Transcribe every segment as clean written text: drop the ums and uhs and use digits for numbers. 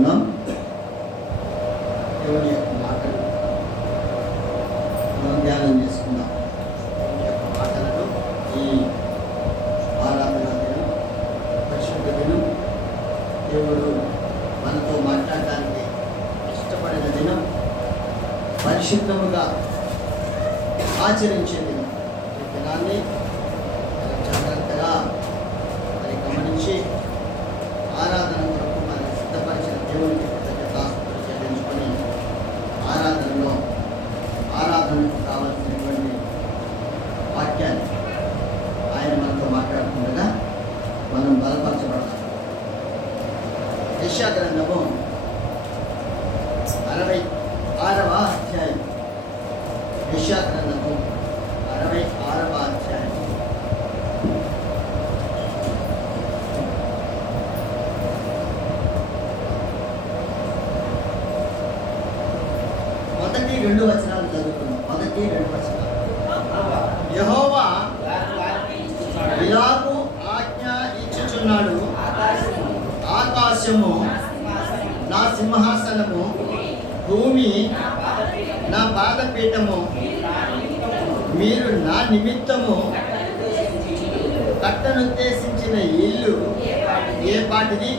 చేసుకుందాం. దేవుని యొక్క మాటలు మనం ధ్యానం చేసుకుందాం. దేవుని యొక్క మాటలను ఈ ఆరాధన దినం, పరిశుద్ధ దినం, దేవుడు మనతో మాట్లాడడానికి ఇష్టపడిన దినం, పరిశుద్ధముగా ఆచరించే దినం. ఈ దినాన్ని జాగ్రత్తగా మరి గమనించి ఆరాధన కొరకు మనం సిద్ధపరిచిన దేవునికి కృతజ్ఞతాస్తుతులు చెల్లించుకొని ఆరాధనకు కావాల్సినటువంటి వాక్యాన్ని ఆయన మనతో మాట్లాడుతుండగా మనం బలపరచబడాలి. యెషయా గ్రంథము 66వ అధ్యాయం. యెషయా గ్రంథము 66వ అధ్యాయం. మొదటి 2 వచనాలు చదువుతున్నాం. మొదటి 2 వచనాలు. యెహోవా ఇలాగు ఆజ్ఞ ఇచ్చుచున్నాడు, ఆకాశము నా సింహాసనము, భూమి నా పాదపీఠము. మీరు నా నిమిత్తము కట్టనుద్దేశించిన ఇల్లు ఏ పాటిది?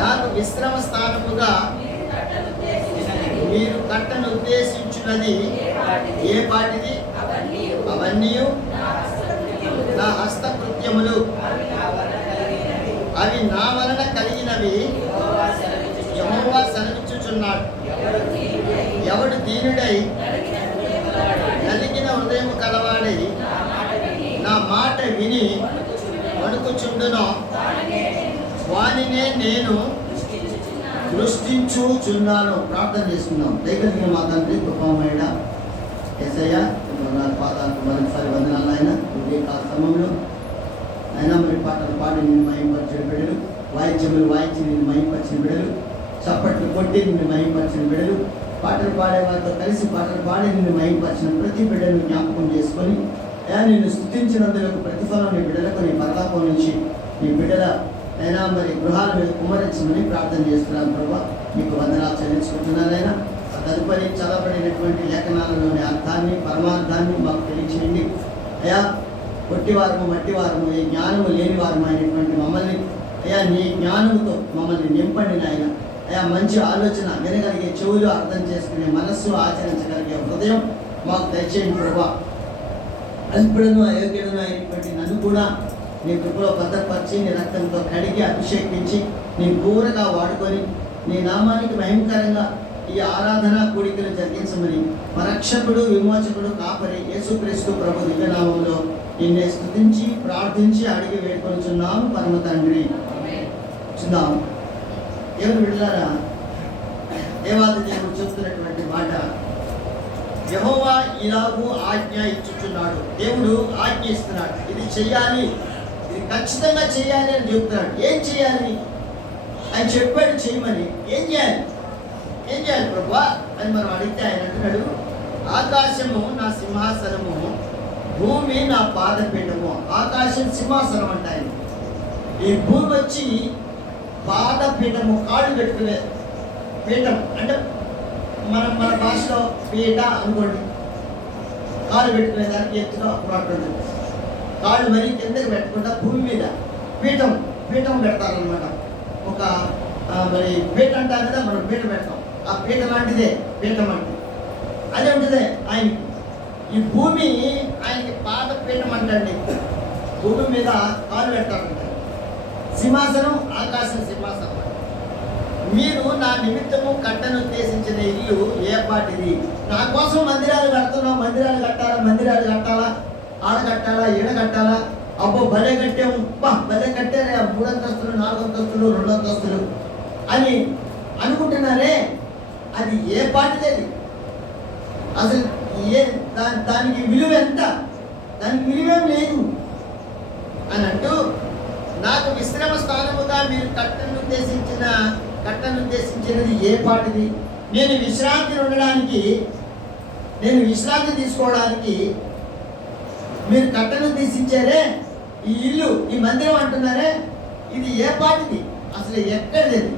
నాకు విశ్రమ స్థానముగా మీరు కట్టను ఉద్దేశించున్నది ఏ పాటిది? అవన్నీ నా హస్తకృత్యములు, అవి నా వలన కలిగినవి యెహోవా సెలవిచ్చుచున్నాడు. ఎవడు దీనుడై నలిగిన హృదయము కలవాడై నా మాట విని వణుకుచుండునో వానినే నేను దృష్టించుచున్నాను. ప్రార్థన చేసుకుందాం. దయగలిగిన మా తండ్రి, కృపామయుడ యేసయ్య, పాదాలకు మరొకసారి వందనాలు. ఆయన ఉదయ కాల సమయంలో ఆయన మరి పాటలు పాడి నిన్ను మహిమపరిచిన బిడ్డలు, వాయిద్యములు వాయించి నిన్ను మహిమపరిచిన బిడ్డలు, చప్పట్లు కొట్టి నిన్ను మహిమపరిచిన బిడ్డలు, పాటలు పాడే వారితో కలిసి పాటలు పాడి నిన్ను మహిమపరిచిన ప్రతి బిడ్డను జ్ఞాపకం చేసుకొని నిన్ను స్తుతించినందుకు ప్రతిఫలం నీ బిడ్డలకు నీ పరలోకం నుంచి నీ బిడ్డల అయినా మరి గృహాల మీద కుమ్మరించమని ప్రార్థన చేస్తున్నాను. ప్రభావ మీకు వందనాలు చెల్లించుకుంటున్నానైనా. తదుపరి చదవబడినటువంటి లేఖనాలలోని అర్థాన్ని, పరమార్థాన్ని మాకు తెలియచేయండి అయ్యా. పొట్టివారము మట్టివారము, ఈ జ్ఞానము లేని వారము అయినటువంటి మమ్మల్ని అయ్యా నీ జ్ఞానముతో మమ్మల్ని నింపండి నాయన. అయ్యా మంచి ఆలోచన, వినగలిగే చెవులు, అర్థం చేసుకునే మనస్సు, ఆచరించగలిగే హృదయం మాకు దయచేయండి ప్రభా. అల్పుడను అయోగ్యుడను అయినటువంటి నన్ను కూడా నీ కృపలో భద్రపరిచి నీ రక్తంతో కడిగి అభిషేకించి నీ పూరగా వాడుకొని నీ నామానికి భయంకరంగా ఈ ఆరాధన కూడికలు జరిగించమని పరక్షకుడు, విమోచకుడు, కాపరి యేసుక్రీస్తు ప్రభు దివ్యనామంలో నిన్నే స్తుతించి ప్రార్థించి అడిగి వేడుకొనుచున్నాము పరమ తండ్రి. చూద్దాం. ఎవరు విడలారా, దేవాది దేవుడు చెప్తున్నటువంటి మాట, యెహోవా ఇలాగూ ఆజ్ఞ ఇచ్చుచున్నాడు. దేవుడు ఆజ్ఞ ఇస్తున్నాడు, ఇది చెయ్యాలి, ఇది ఖచ్చితంగా చేయాలి అని చెప్తున్నాడు. ఏం చేయాలి? ఆయన చెప్పాడు చేయమని. ఏం చేయాలి? ఏం చేయాలి ప్రభువా అని మనం అడిగితే ఆయన అంటున్నాడు, ఆకాశము నా సింహాసనము, భూమి నా పాదపీఠము. ఆకాశం సింహాసనం అంటే ఆయన, ఈ భూమి వచ్చి పాదపీఠము, కాళ్ళు పెట్టుకునే పీఠం అంటే మన భాషలో పీట అనుకోండి. కాళ్ళు పెట్టుకునే దానికి ఎత్తుగా ఉంటుంది. కాళ్ళు మరీ కిందకి పెట్టకుండా భూమి మీద పీఠం పెడతారనమాట. ఒక మరి పీట అంటారు కదా, మనం పీట పెడతాం. ఆ పీట లాంటిదే పీఠం అంటే. అదే ఉంటుంది ఆయనకి. ఈ భూమి ఆయనకి పాద పీఠం అంటండి. భూమి మీద కాళ్ళు పెడతారంట. సింహాసనం ఆకాశం సింహాసనం. మీరు నా నిమిత్తము కట్టను ఉద్దేశించిన ఇల్లు ఏ పాటిది? నా కోసం మందిరాలు కడుతున్నావు. మందిరాలు కట్టాలా, ఆడ కట్టాలా, ఈడ కట్టాలా? అబ్బో భలే కట్టాము, భలే కట్టారే, 3 అంతస్తులు, 4 అంతస్తులు, 2 అంతస్తులు అని అనుకుంటున్నారే, అది ఏ పాటిది? అది అసలు దానికి విలువ ఎంత? దానికి విలువేం లేదు అని అంటూ, నాకు విశ్రమ స్థానముగా మీరు కట్టను ఉద్దేశించినది ఏ పాటిది? నేను విశ్రాంతి తీసుకోవడానికి మీరు కట్టను ఉద్దేశించారే, ఈ ఇల్లు, ఈ మందిరం అంటున్నారే, ఇది ఏ పాటిది? అసలు ఎక్కడ లేదు.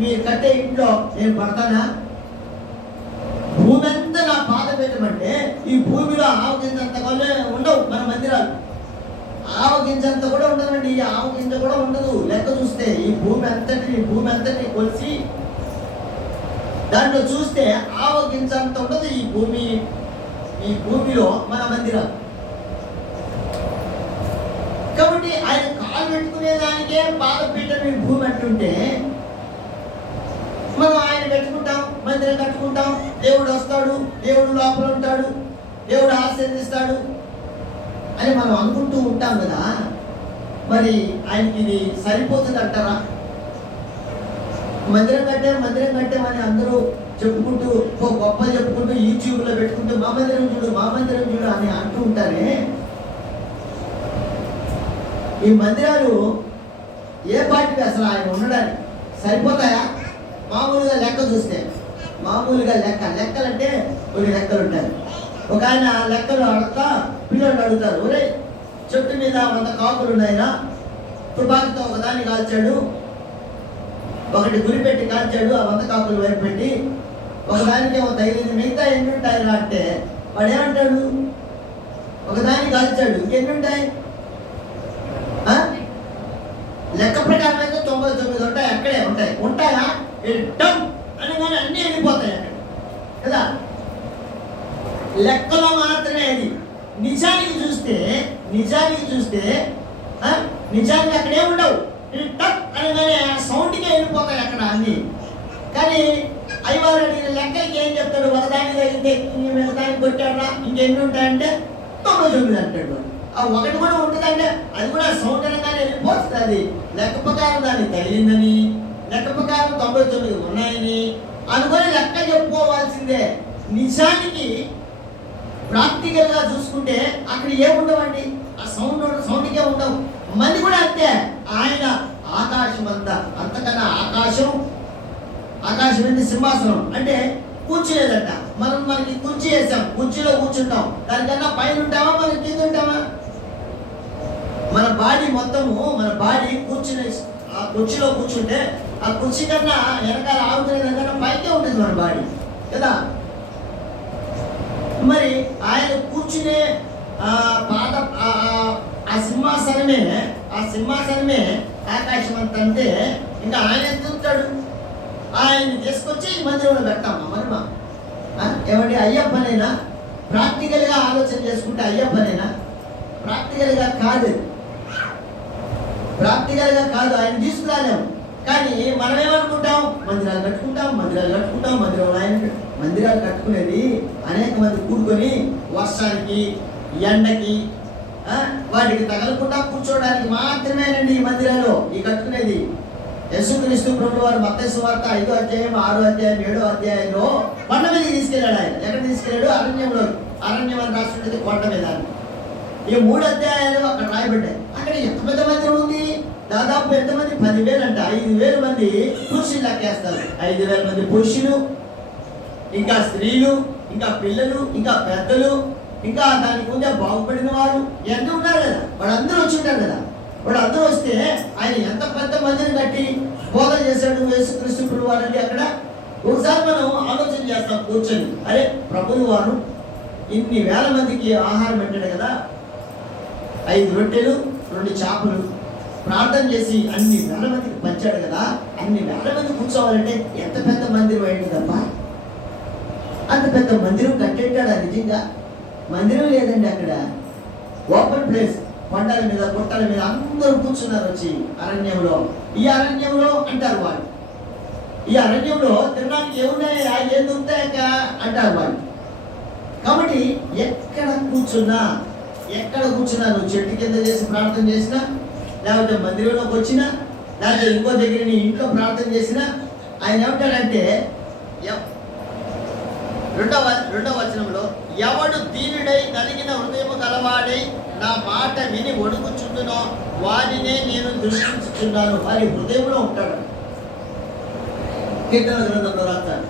మీరు కట్టే ఇంట్లో నేను పడతానా? భూమి అంతా నా పాద పెట్టమంటే ఈ భూమిలో ఆవగింజంత కూడా ఉండవు మన మందిరాలు. ఆవగింజంత కూడా ఉండదండి. ఈ ఆవగింజ కూడా ఉండదు. లెక్క చూస్తే ఈ భూమి అంతటిని కొలిసి దాంట్లో చూస్తే ఆవగింజంత ఉండదు ఈ భూమిలో మన మందిరాలు. కాబట్టి ఆయన కాలు పెట్టుకునే దానికే పాదపీఠం ఈ భూమి అంటుంటే మనం ఆయన పెట్టుకుంటాం, మందిరం కట్టుకుంటాం, దేవుడు వస్తాడు, దేవుడు లోపల ఉంటాడు, దేవుడు ఆశీర్వదిస్తాడు అని మనం అనుకుంటూ ఉంటాం కదా. మరి ఆయనకి ఇది సరిపోతుంది అంటారా? మందిరం కట్టామని అందరూ చెప్పుకుంటూ గొప్ప చెప్పుకుంటూ యూట్యూబ్లో పెట్టుకుంటూ మా మందిరం చూడు అని అంటూ ఉంటారే. ఈ మందిరాలు ఏ పార్టీకి అసలు ఆయన ఉండడానికి సరిపోతాయా? మామూలుగా లెక్క చూస్తే లెక్కలంటే కొన్ని లెక్కలు ఉంటాయి. ఒక ఆయన లెక్కలు అడుగుతా పిల్లలు అడుగుతారు, ఒరే చెట్టు మీద 100 కాకులు ఉన్నాయినా, తుపాకీతో ఒకదాన్ని కాల్చాడు, ఒకటి గురిపెట్టి కాల్చాడు, ఆ 100 కాకులు వైపు పెట్టి ఒకదానికి ఏమో తగిలింది, మిగతా ఎన్ని ఉంటాయి అంటే వాడు ఏమంటాడు? ఒకదాన్ని కాల్చాడు, ఇంకెన్ని ఉంటాయి? లెక్క ప్రకారం అయితే 99 ఉంటాయి, అక్కడే ఉంటాయా? అని కానీ అన్నీ వెళ్ళిపోతాయి అక్కడ కదా. లెక్కలో మాత్రమే అది. నిజానికి చూస్తే నిజానికి అక్కడే ఉండవు. టక్ అనగానే సౌండ్కే వెళ్ళిపోతాయి అక్కడ అన్నీ. కానీ అయ్యవారు అడిగిన లెక్కలకి ఏం చెప్తాడు? ఒకదానికి తగిలితే ఒకదానికి కొట్టాడా, ఇంకెన్ని ఉంటాయంటే 99 అంటాడు. ఆ ఒకటి కూడా ఉంటుందంటే అది కూడా సౌండ్ అనగానే వెళ్ళిపోతుంది. అది లెక్క ప్రకారం దాన్ని తగిలిందని, లెక్క ప్రకారం 99 ఉన్నాయని అనుకొని లెక్క చెప్పుకోవాల్సిందే. నిజానికి ప్రాక్టికల్గా చూసుకుంటే అక్కడ ఏముండవండి, ఆ సౌండ్కే ఉండవు. మంది కూడా అంతే. ఆయన ఆకాశం అంతకన్నా ఆకాశం ఏంటి? సింహాసనం అంటే కూర్చునేదంట. మనకి కుర్చీ వేసాం, కుర్చీలో కూర్చుంటాం. దానికన్నా పైన ఉంటామా, మనం కింద ఉంటామా? మన బాడీ కూర్చునే ఆ కుర్చీలో కూర్చుంటే ఆ కుర్చీ కన్నా వెనకాల ఆగుతున్న కన్నా పైకే ఉంటుంది మన బాడీ కదా. మరి ఆయన కూర్చునే ఆ సింహాసనమే ఆకాశం అంత అంటే ఇంకా ఆయన ఎంత ఉంటాడు? ఆయన్ని తీసుకొచ్చి ఈ మందిరంలో పెడతామా మరి? ఏమంటే అయ్యప్పనేనా? ప్రాక్టికల్గా ఆలోచన చేసుకుంటే అయ్యప్పనేనా? ప్రాక్టికల్గా కాదు. ఆయన తీసుకురాలేము. కానీ మనం ఏమనుకుంటాం? మందిరాలు కట్టుకుంటాం. మందిరాలు కట్టుకునేది అనేక మంది కూడుకొని వర్షానికి, ఎండకి, వాటికి తగలకుండా కూర్చోవడానికి మాత్రమేనండి ఈ మందిరాలు ఈ కట్టుకునేది. యేసుక్రీస్తు ప్రభువు వారు మత్తయి సువార్త 5వ అధ్యాయం, 6వ అధ్యాయం, 7వ అధ్యాయంలో కొండ మీదకి తీసుకెళ్ళాడు. ఆయన ఎక్కడ తీసుకెళ్ళాడు? అరణ్యం అని రాస్తుండేది కొండ మీద. ఈ 3 అధ్యాయాలు అక్కడ రాయబడ్డాయి. అక్కడ ఎంత పెద్ద మందిరం ఉంది? దాదాపు ఎంతమంది? 10,000 అంట. 5,000 మంది పురుషులు లెక్కేస్తారు. 5,000 మంది పురుషులు, ఇంకా స్త్రీలు, ఇంకా పిల్లలు, ఇంకా పెద్దలు, ఇంకా దానికి ముందే బాగుపడిన వారు ఎంత ఉన్నారు కదా. వాళ్ళందరూ వచ్చి ఉంటారు కదా. వాళ్ళందరూ వస్తే ఆయన ఎంత పెద్ద మందిని కట్టి బోధన చేశాడు యేసుక్రీస్తు ప్రభువు వారండి. అక్కడ ఒకసారి మనం ఆలోచన చేస్తాం కూర్చొని, అరే ప్రభువు వారు ఇన్ని వేల మందికి ఆహారం పెట్టాడు కదా, 5 రొట్టెలు 2 చేపలు ప్రార్థన చేసి అన్ని వేల మందికి పంచాడు కదా. అన్ని వేల మంది కూర్చోవాలంటే ఎంత పెద్ద మందిరం అయింది తప్ప. అంత పెద్ద మందిరం కట్టేటాడా? నిజంగా మందిరం లేదండి అక్కడ. ఓపెన్ ప్లేస్, కొండల మీద, గుట్టల మీద అందరూ కూర్చున్నారు వచ్చి అరణ్యంలో. ఈ అరణ్యంలో అంటారు వాళ్ళు, ఈ అరణ్యంలో తినడానికి ఏమున్నాయా, ఏం దొరుకుతాయక అంటారు వాళ్ళు. కాబట్టి ఎక్కడ కూర్చున్నా నువ్వు చెట్టు కింద చేసి ప్రార్థన చేసినా, లేకపోతే మందిరంలోకి వచ్చినా, లేకపోతే ఇంకో దగ్గర నీ ఇంట్లో ప్రార్థన చేసినా, ఆయన ఏమంటాడంటే రెండవ వచనంలో, ఎవడు దీనుడై నలిగిన హృదయము గలవాడై నా మాట విని ఒడుగుచుండునో వారినే నేను దృష్టించుచున్నాను. వారి హృదయంలో ఉంటాడు. కీర్తన గ్రంథంలో రాస్తాడు.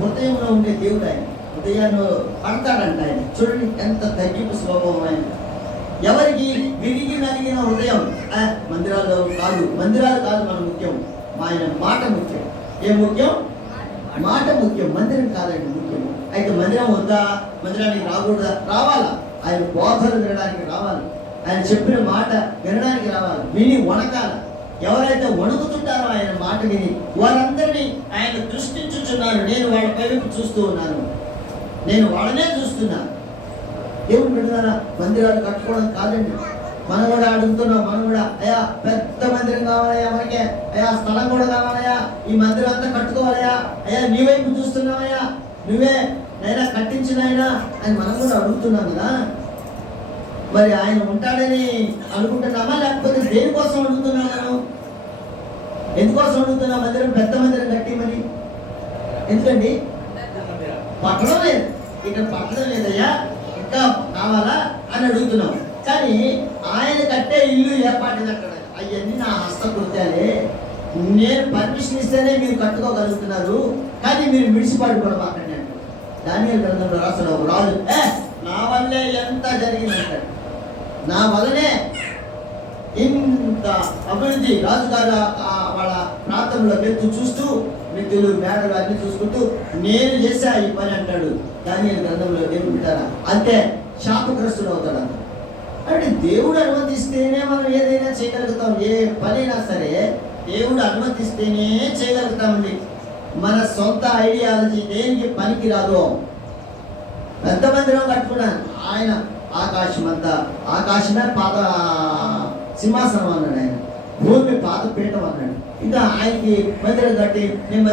హృదయంలో ఉండే దేవుడు ఆయన. హృదయాన్ని పడతాడంట ఆయన. చూడండి ఎంత తగ్గింపు స్వభావం ఆయన. ఎవరికి విరిగి నలిగిన హృదయం. మందిరాలు కాదు మన ముఖ్యం, ఆయన మాట ముఖ్యం. ఏం ముఖ్యం? మాట ముఖ్యం, మందిరం కాదండి ముఖ్యం. అయితే మందిరం వద్దా? మందిరానికి రాకూడదా? రావాలా. ఆయన బోధలు వినడానికి రావాలి, ఆయన చెప్పిన మాట వినడానికి రావాలి, విని వణకాల. ఎవరైతే వణుకుతుంటారో ఆయన మాట విని వారందరినీ ఆయన దృష్టించుచున్నాను. నేను వాళ్ళ వైపు చూస్తూ ఉన్నాను, నేను వాళ్ళనే చూస్తున్నాను. దేవుడు పెడతారా? మందిరాలు కట్టుకోవడం కాదండి. మనం కూడా అడుగుతున్నాం, మనం కూడా అయ్యా పెద్ద మందిరం కావాలయ్యా, మనకే అయ్యా స్థలం కూడా కావాలయ్యా, ఈ మందిరం అంతా కట్టుకోవాలయ్యా, అయ్యా నీ వైపు చూస్తున్నావయ్యా, నువ్వే నైనా కట్టించినైనా అని మనం కూడా అడుగుతున్నాం కదా. మరి ఆయన ఉంటాడని అనుకుంటున్నామా, లేకపోతే దేనికోసం అడుగుతున్నాం? మనం ఎందుకోసం అడుగుతున్నాం? మందిరం పెద్ద మందిరం కట్టి మరి ఎందుకండి? పట్టడం లేదు, ఇక్కడ పట్టడం లేదయ్యా, ఇంకా కావాలా అని అడుగుతున్నాం. కానీ ఆయన కట్టే ఇల్లు ఏర్పాటు అక్కడ అవన్నీ నా హస్తకృత్యాలే. నేను పర్మిషన్ ఇస్తేనే మీరు కట్టుకోగలుగుతున్నారు, కానీ మీరు మిడిసిపడిపోవడం దానియేలు గ్రంథంలో రాసిన ఒక రాజు నా వల్లే ఎంత జరిగిందంటాడు. నా వల్లనే ఇంత అభివృద్ధి. రాజుగారు వాళ్ళ ప్రాంతంలో మెత్తు చూస్తూ మిత్రులు మేడలు అన్ని చూసుకుంటూ నేను చేశా ఈ పని అంటాడు దానియేలు గ్రంథంలో. దేవుడు ఉంటారా? అంతే శాపగ్రస్తుడు అవుతాడు. అంటే దేవుడు అనుమతిస్తేనే మనం ఏదైనా చేయగలుగుతాం. ఏ పనైనా సరే దేవుడు అనుమతిస్తేనే చేయగలుగుతామండి. మన సొంత ఐడియాలజీ దేనికి పనికి రాదు. పెద్ద మందిరం కట్టుకున్నాను, ఆయన ఆకాశం అంతా, ఆకాశమే పాత సింహాసనం అన్నాడు, ఆయన భూమి పాత పీఠం అన్నాడు. ఇంకా ఆయనకి మందిరం కట్టి నేను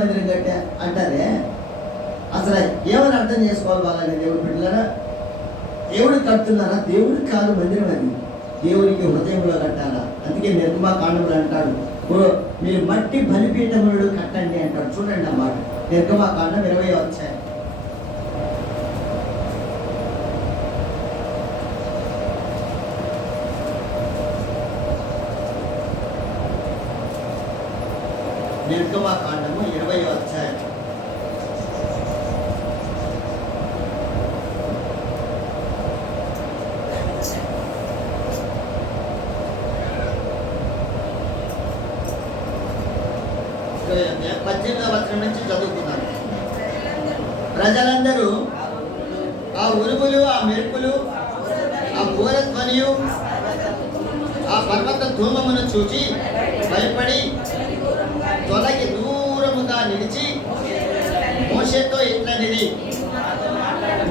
మందిరం కట్టా అంటారే. అసలు ఏమని అర్థం చేసుకోవాలి వాళ్ళని? దేవుడు బిడ్డలారా, దేవుడికి కడుతున్నారా? దేవుడికి కాదు మందిరం, అది దేవునికి హృదయంలో కట్టాలా. అందుకే నిర్గమాకాండంలో అంటాడు, మీరు మట్టి బలిపీఠములు కట్టండి అంటాడు. చూడండి అన్నమాట, నిర్గమాకాండం 20వ అధ్యాయం. నిర్గమాకాండము 20వ అధ్యాయం. నుంచి చదువుకున్నాను. ప్రజలందరూ ఆ ఉరుములు, ఆ మెరుపులు, ఆ బూరధ్వనియు, ఆ పర్వత ధూమమును చూచి భయపడి తొలగి దూరముగా నిలిచి మోషేతో ఇట్లనిది,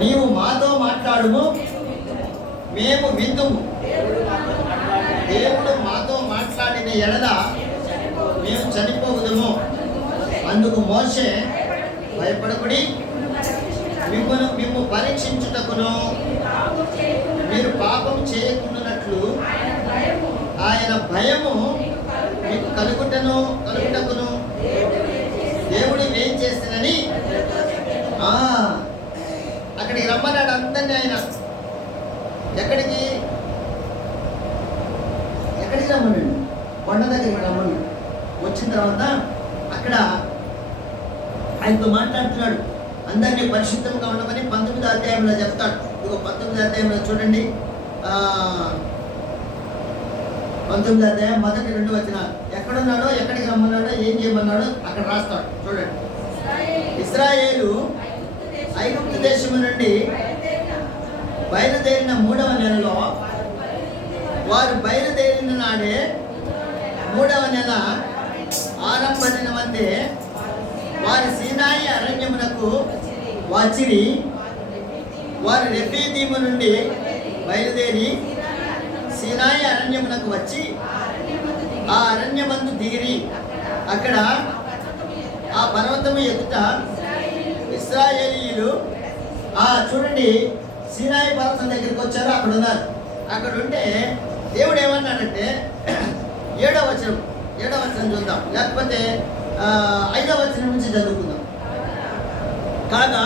నీవు మాతో మాట్లాడుము, మేము విందుము. దేవుడు మాతో మాట్లాడిన ఎడల మేము చనిపోవుదుము. అందుకు మోషే, భయపడకుడి, మిమ్ము పరీక్షించుటకును మీరు పాపం చేయకున్నట్లు ఆయన భయము మీకు కలుగుటకును దేవుడు ఏం చేస్తానని అక్కడికి రమ్మన్నాడు అందరినీ. ఆయన ఎక్కడికి రమ్మన్నాడు? కొండ దగ్గరికి రమ్మన్నాడు. వచ్చిన తర్వాత అక్కడ ఆయనతో మాట్లాడుతున్నాడు, అందరినీ పరిశుద్ధంగా ఉండమని 19వ అధ్యాయంలో చెప్తాడు. ఇదిగో 19వ అధ్యాయంలో చూడండి, 19వ అధ్యాయం 1-2 వచనాలు. ఎక్కడున్నాడో, ఎక్కడికి రమ్మన్నాడో, ఏం చేయమన్నాడో అక్కడ రాస్తాడు. చూడండి, ఇశ్రాయేలు ఐగుప్తు దేశము నుండి బయలుదేరిన 3వ నెలలో, వారు బయలుదేరిన నాడే 3వ నెల ఆరంభ దినమందే వారి సీనాయి అరణ్యమునకు వచ్చిరి. వారు రెఫీదీము నుండి బయలుదేరి సీనాయి అరణ్యమునకు వచ్చి ఆ అరణ్యమందు దిగిరి. అక్కడ ఆ పర్వతము ఎదుట ఇశ్రాయేలీయులు చూడండి, సీనాయి పర్వతం దగ్గరికి వచ్చారు, అక్కడ ఉన్నారు. అక్కడ ఉంటే దేవుడు ఏమన్నాడంటే 7వ వచనం చూద్దాం, లేకపోతే 5వ వచనం నుంచి చదువుకుందాం. కాగా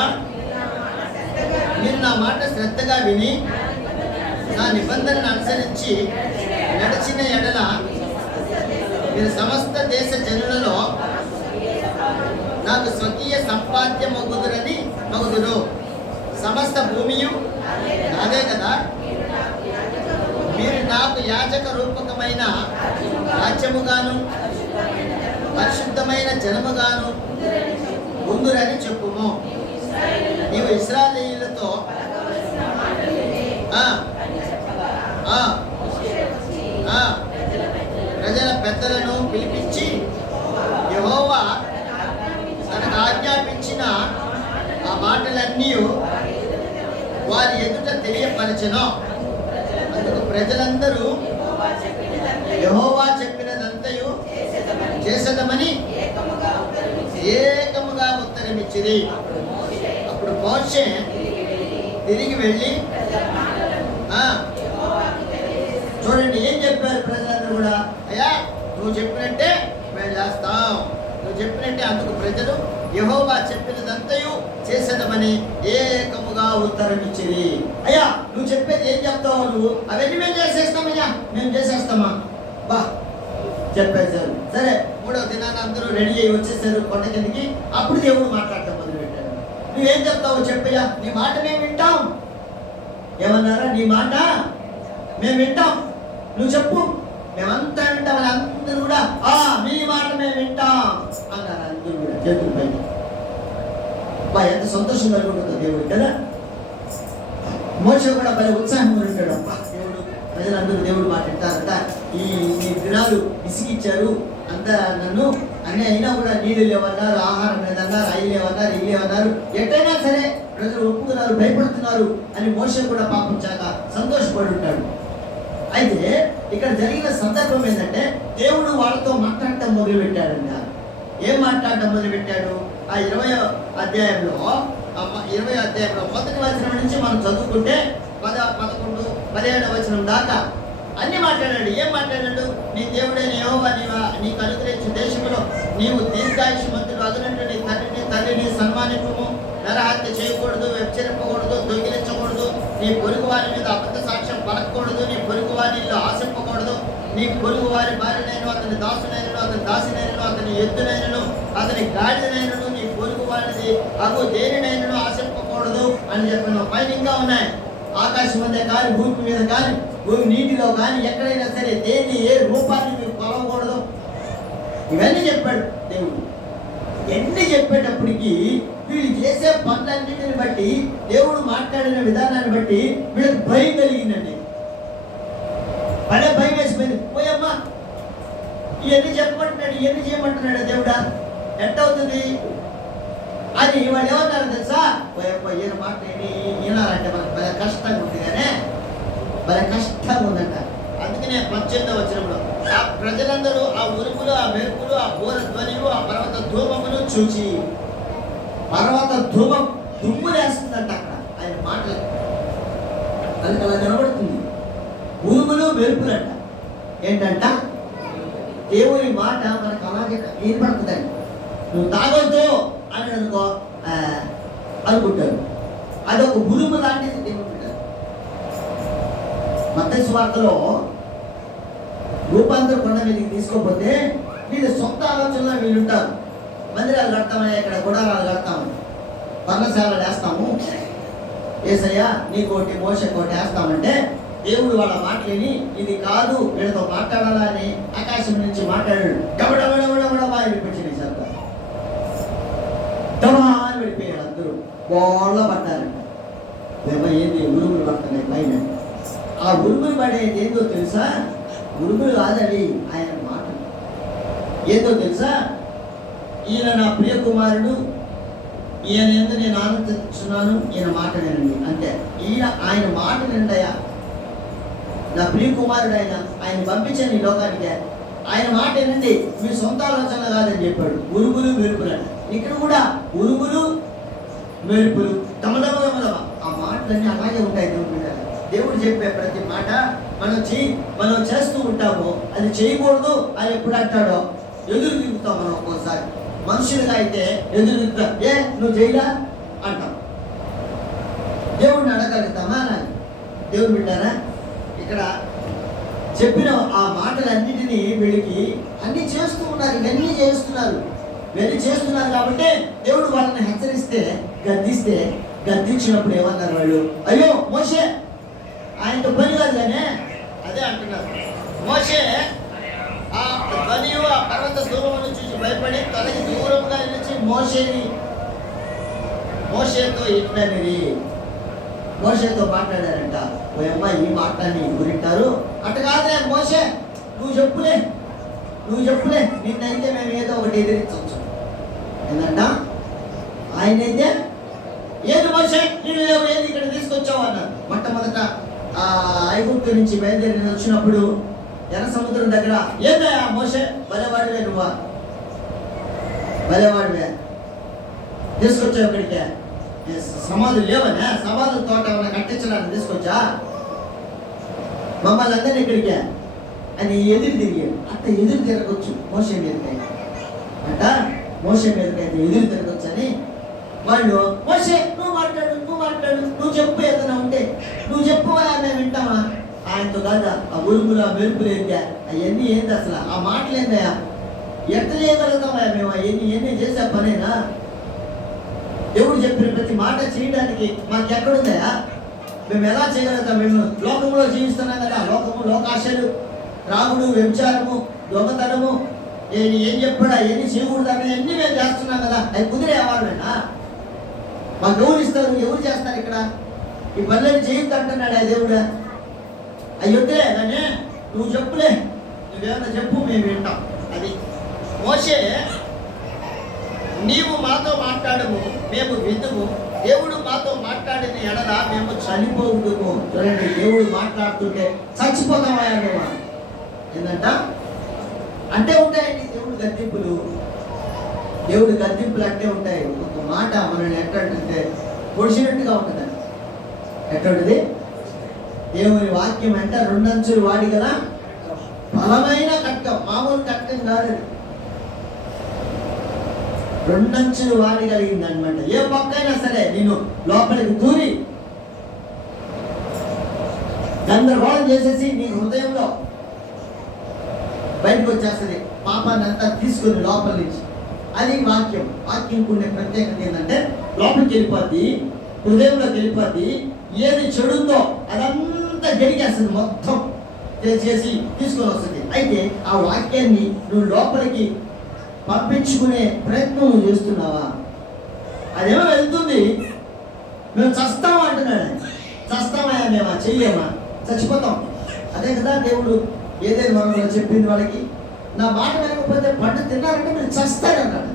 మీరు నా మాట శ్రద్ధగా విని నా నిబంధనను అనుసరించి నడిచిన ఎడల మీరు సమస్త దేశ జనులలో నాకు స్వకీయ సంపాద్యం మగుదురు. సమస్త భూమియు నాదే కదా, నాకు యాజక రూపకమైన రాజ్యముగాను పరిశుద్ధమైన జనముగాను ఉందురని చెప్పుము. నీవు ఇశ్రాయేలీయులతో ప్రజల పెద్దలను పిలిపించి యెహోవా తనకు ఆజ్ఞాపించిన ఆ మాటలన్నీ వారి ఎదుట తెలియపరచెను. అందుకు ప్రజలందరూ యెహోవా చెప్పినదంతయు చేసేదమని ఏకముగా ఉత్తరమిచ్చిరి. అప్పుడు మోషే తిరిగి వెళ్ళి చూడండి ఏం చెప్పారు ప్రజలందరూ కూడా, అయ్యా నువ్వు చెప్పినట్టే మేము చేస్తాం, నువ్వు చెప్పినట్టే. అందుకు ప్రజలు యెహోవా చెప్పినదంతయు చేసేదమని ఏకముగా ఉత్తరం ఇచ్చిరి. అయ్యా నువ్వు చెప్పేది ఏం చెప్తావు, నువ్వు అవన్నీ మేము చేసేస్తామయ్యా, మేము చేసేస్తామా బా చెప్పేశారు. సరే, 3వ దినాన అందరూ రెడీ అయ్యి వచ్చేసారు కొండ కిందకి. అప్పుడు దేవుడు మాట్లాడటం మొదలుపెట్టాడు. నువ్వేం చెప్తావు చెప్పయ్యా, నీ మాట మేము వింటాం. ఏమన్నారా? నీ మాట మేము వింటాం, నువ్వు చెప్పు, మేమంతా వింటాం. అందరూ కూడా మీ మాట మేము వింటాం అన్నారు. అందరూ కూడా చేతులు పైన. బా ఎంత సంతోషం కలుగుతుందో దేవుడు కదా. మోషే కూడా భలే ఉత్సాహంగా ఉంటాడు. అబ్బా దేవుడు, ప్రజలందరూ దేవుడు మాట వింటారంట. ఈ దినాలు విసిగిచ్చారు అంతా నన్ను, అన్నీ అయినా కూడా నీళ్ళు లేవన్నారు, ఆహారం లేదన్నారు, అయి లేవన్నారు, ఇల్లు లేవన్నారు. ఎట్టయినా సరే ప్రజలు ఒప్పుకున్నారు, భయపడుతున్నారు అని మోషే కూడా పాపం చాలా సంతోషపడి ఉంటాడు. అయితే ఇక్కడ జరిగిన సందర్భం ఏంటంటే దేవుడు వాళ్ళతో మాట్లాడటం మొదలుపెట్టాడంట. ఏం మాట్లాడటం మొదలుపెట్టాడు? ఆ 20వ అధ్యాయంలో 20వ అధ్యాయంలో 1వ వచనం నుంచి మనం చదువుకుంటే 10, 11, 17వ వచనం దాకా అన్ని మాట్లాడాడు. ఏం మాట్లాడాడు? నీ దేవుడైన యెహోవా నీకు అనుగ్రహించిన దేశంలో నీవు దీర్ఘాయుష్మంతుడు అదనంటే నీ తల్లిని సన్మానింపము, నరహత్య చేయకూడదు, వ్యభిచరింపకూడదు, దొంగిలించకూడదు, నీ పొరుగు వారి మీద అబద్ధ సాక్ష్యం పలకకూడదు, నీ పొరుగు వారిలో ఆశింపకూడదు, నీ పొరుగు వారి భార్యనైనా, అతని దాసునైనను, అతని దాసినైనను, అతని ఎద్దునైనను, అతని గాడిదనైనను, నీ పొరుగు వారిది అగు దేనినైనను ఆశింపకూడదు అని చెప్పిన పైన ఇంకా ఉన్నాయి. ఆకాశం మీద కానీ, భూమి మీద కానీ, భూమి నీటిలో కానీ ఎక్కడైనా సరే దేన్ని ఏ రూపాన్ని మీకు కొలవకూడదు. ఇవన్నీ చెప్పాడు దేవుడు. ఎన్ని చెప్పేటప్పటికీ వీళ్ళు చేసే పనులన్నింటిని బట్టి, దేవుడు మాట్లాడిన విధానాన్ని బట్టి వీళ్ళకి భయం కలిగిందండి. భలే భయం వేసిపోయింది. పోయమ్మా ఇవన్నీ చెప్పమంటున్నాడు, ఇవన్నీ చేయమంటున్నాడు దేవుడా, ఎట్టవుతుంది అని వాళ్ళు ఏమన్నారు తెలుసా? పోయప్ప ఈయన మాట వినాలంటే మనకు భలే కష్టంగా ఉంది, కానీ భలే కష్టంగా ఉందంట. అందుకనే 18వ వచనంలో ఆ ప్రజలందరూ ఆ ఉరుములు, ఆ మెరుపులు, ఆ బోర ధ్వనిలు, ఆ పర్వత ధూమమును చూచి, పర్వత ధూమం దుమ్ములేస్తుందంట అక్కడ ఆయన మాటలు. అది అలా కనబడుతుంది. ఉరుములు మెరుపులు అంట ఏంటంట? దేవుని మాట మనకు అలాగే వినపడుతుందండి. నువ్వు తాగొద్దు అని అనుకో అనుకుంటారు. అదొక ఉరుము లాంటిది దేవుడు. మత్తయి సువార్తలో రూపాంతర కొండ మీదకి తీసుకోకపోతే వీళ్ళ సొంత ఆలోచనలో వీళ్ళు ఉంటారు. మందిరాలు కడతామని, ఇక్కడ గుడారాలు కడతామని, పర్ణశాలలు వేస్తాము, యేసయ్య నీకోటి మోషకోటి వేస్తామంటే దేవుడు వాళ్ళ మాటలేని ఇది కాదు వీళ్ళతో మాట్లాడాలని ఆకాశం నుంచి మాట్లాడాడు. డబడబడబడబడబా వెళ్ళిపోయింది శబ్దం. డబా అని వెళ్ళిపోయాడు. అందరూ గోళ్ళ పడ్డారంట. ఏంది ఉరుములు పడుతున్నాయి పైన. ఆ ఉరుములు పడేది ఏందో తెలుసా? ఉరుములు కాదవి ఆయన మాటలు. ఏందో తెలుసా? ఈయన నా ప్రియ కుమారుడు, ఈయన ఎందు నేను ఆనందిస్తున్నాను, ఈయన మాట వినండి అంతే. ఆయన మాట వినండియా, నా ప్రియ కుమారుడు ఆయన పంపించండి ఈ లోకానికి, ఆయన మాట వినండి, మీ సొంత ఆలోచన కాదని చెప్పాడు. ఉరుములు మెరుపులు అంట. ఇక్కడ కూడా ఉరుములు మెరుపులు దమదమదమదమ ఆ మాటలన్నీ అలాగే ఉంటాయి. దేవుడు చెప్పే ప్రతి మాట మనం చేస్తూ ఉంటాము. అది చేయకూడదు అని ఎప్పుడు అంటాడో ఎదురు తిరుగుతాం మనం. ఒక్కోసారి మనుషులుగా అయితే ఎదురు తిరుగుతా, ఏ నువ్వు చేయలా అంటాం. దేవుడిని అడగలుగుతామా? దేవుడు బిడ్డారా, ఇక్కడ చెప్పిన ఆ మాటలన్నిటినీ వీళ్ళకి అన్ని చేస్తూ ఉన్నారు. ఇవన్నీ చేస్తున్నారు కాబట్టి దేవుడు వాళ్ళని హెచ్చరిస్తే, గద్దించినప్పుడు ఏమన్నారు వాళ్ళు? అయ్యో మోషే ఆయనతో పని కాదు కానీ అదే అంటున్నారు. మోషే ఆ ధ్వనియు ఆ పర్వత దూరమును చూసి భయపడి తనకి దూరంగా నిలిచి మోషేతో ఇట్లనిది, మోషేతో మాట్లాడారంట. ఓ అమ్మాయి ఈ మాటని గురింటారు. అట్ట కాదులే మోషే, నువ్వు చెప్పులే నిన్నైతే మేము ఏదో ఒకటి ఎదిరించవచ్చు. ఏంటంట ఆయనైతే ఏది మోషే నేను లేవు, ఏది ఇక్కడ తీసుకొచ్చావు అన్నారు. మొట్టమొదట ఆ ఐగుప్తు నుంచి బయలుదేరి వచ్చినప్పుడు ఎర్ర సముద్రం దగ్గర ఏదయ్యా మోషే భలేవాడివే, తీసుకొచ్చావు ఇక్కడికే, సమాధులు లేవనే, సమాధుల తోట ఏమైనా కట్టించడానికి తీసుకొచ్చా మమ్మల్ని అందరినీ ఇక్కడికే అని ఎదురు తిరిగాడు. అట్ట ఎదురు తిరగచ్చు మోషే మీదకైతే, ఎదురు తిరగచ్చు అని వాళ్ళు, మోషే నువ్వు మాట్లాడు, నువ్వు చెప్పు, ఏదైనా ఉంటే నువ్వు చెప్పు, మేము వింటామా? ఆయనతో కాదా ఆ ఉరుములు ఆ మెరుపులు ఏంటా, అవన్నీ ఏంది అసలు, ఆ మాటలు ఏందయా, ఎట్లా చేయగలుగుతామా మేము? అవన్నీ చేసే పనేనా? దేవుడు చెప్పిన ప్రతి మాట చేయడానికి మాకు ఎక్కడుందయా? మేము ఎలా చేయగలుగుతాం? మేము లోకంలో జీవిస్తున్నాం కదా, లోకాశలు, రాగుడు, వ్యభిచారము, దొంగతనము, ఏం చెప్పాడా, ఏమి చేయకూడదు అనేది అన్నీ మేము చేస్తున్నాం కదా. అది కుదిరే వాళ్ళేనా? మాకు ఎవరు ఇస్తారు, ఎవరు చేస్తారు? ఇక్కడ ఈ పనులను చేయొద్దు అంటున్నాడు ఆ దేవుడు. అవి వద్దులే కానీ నువ్వు చెప్పులే, నువ్వేమైనా చెప్పు, మేము వింటాం. అది మోషే, నీవు మాతో మాట్లాడము, మేము విందుము, దేవుడు మాతో మాట్లాడిన ఎడల మేము చనిపోదుము. చూడండి, దేవుడు మాట్లాడుతుంటే చచ్చిపోతామా నువ్వు? ఏంటంట అంటే ఉంటాయండి దేవుడు గద్దింపులు అంటే ఉంటాయి. ఒక మాట మనల్ని ఎట్లంటే పొడిచినట్టుగా ఉంటుంది. ఎటువంటిది? దేవుని వాక్యం అంటే రెండంచులు వాడి కదా బలమైన కట్టం, మామూలు కట్టం కాదు, రెండంచులు వాడి కలిగింది అనమాట. ఏ పక్కైనా సరే నేను లోపలికి దూరి గందరగోళం చేసేసి నీ హృదయంలో బయటకు వచ్చేస్తుంది, పాపాన్ని అంతా తీసుకుని లోపల నుంచి. అది వాక్యం ఉండే ప్రత్యేకత ఏంటంటే లోపలికి వెళ్ళిపోద్ది, హృదయంలోకి వెళ్ళిపోద్ది. ఏది చెడుందో అదంతా గెలికేస్తుంది, మొత్తం చేసి తీసుకొని వస్తుంది. అయితే ఆ వాక్యాన్ని నువ్వు లోపలికి పంపించుకునే ప్రయత్నం నువ్వు చేస్తున్నావా? అదేమో వెళ్తుంది, మేము చస్తామా అంటున్నాడు. చస్తామా? మేమా చెయ్యమా? చచ్చిపోతాం. అదే కదా దేవుడు ఏదైనా మనం చెప్పింది వాళ్ళకి, నా మాట వినకపోతే పండు తిన్నారంటే మీరు చస్తారన్నాడు.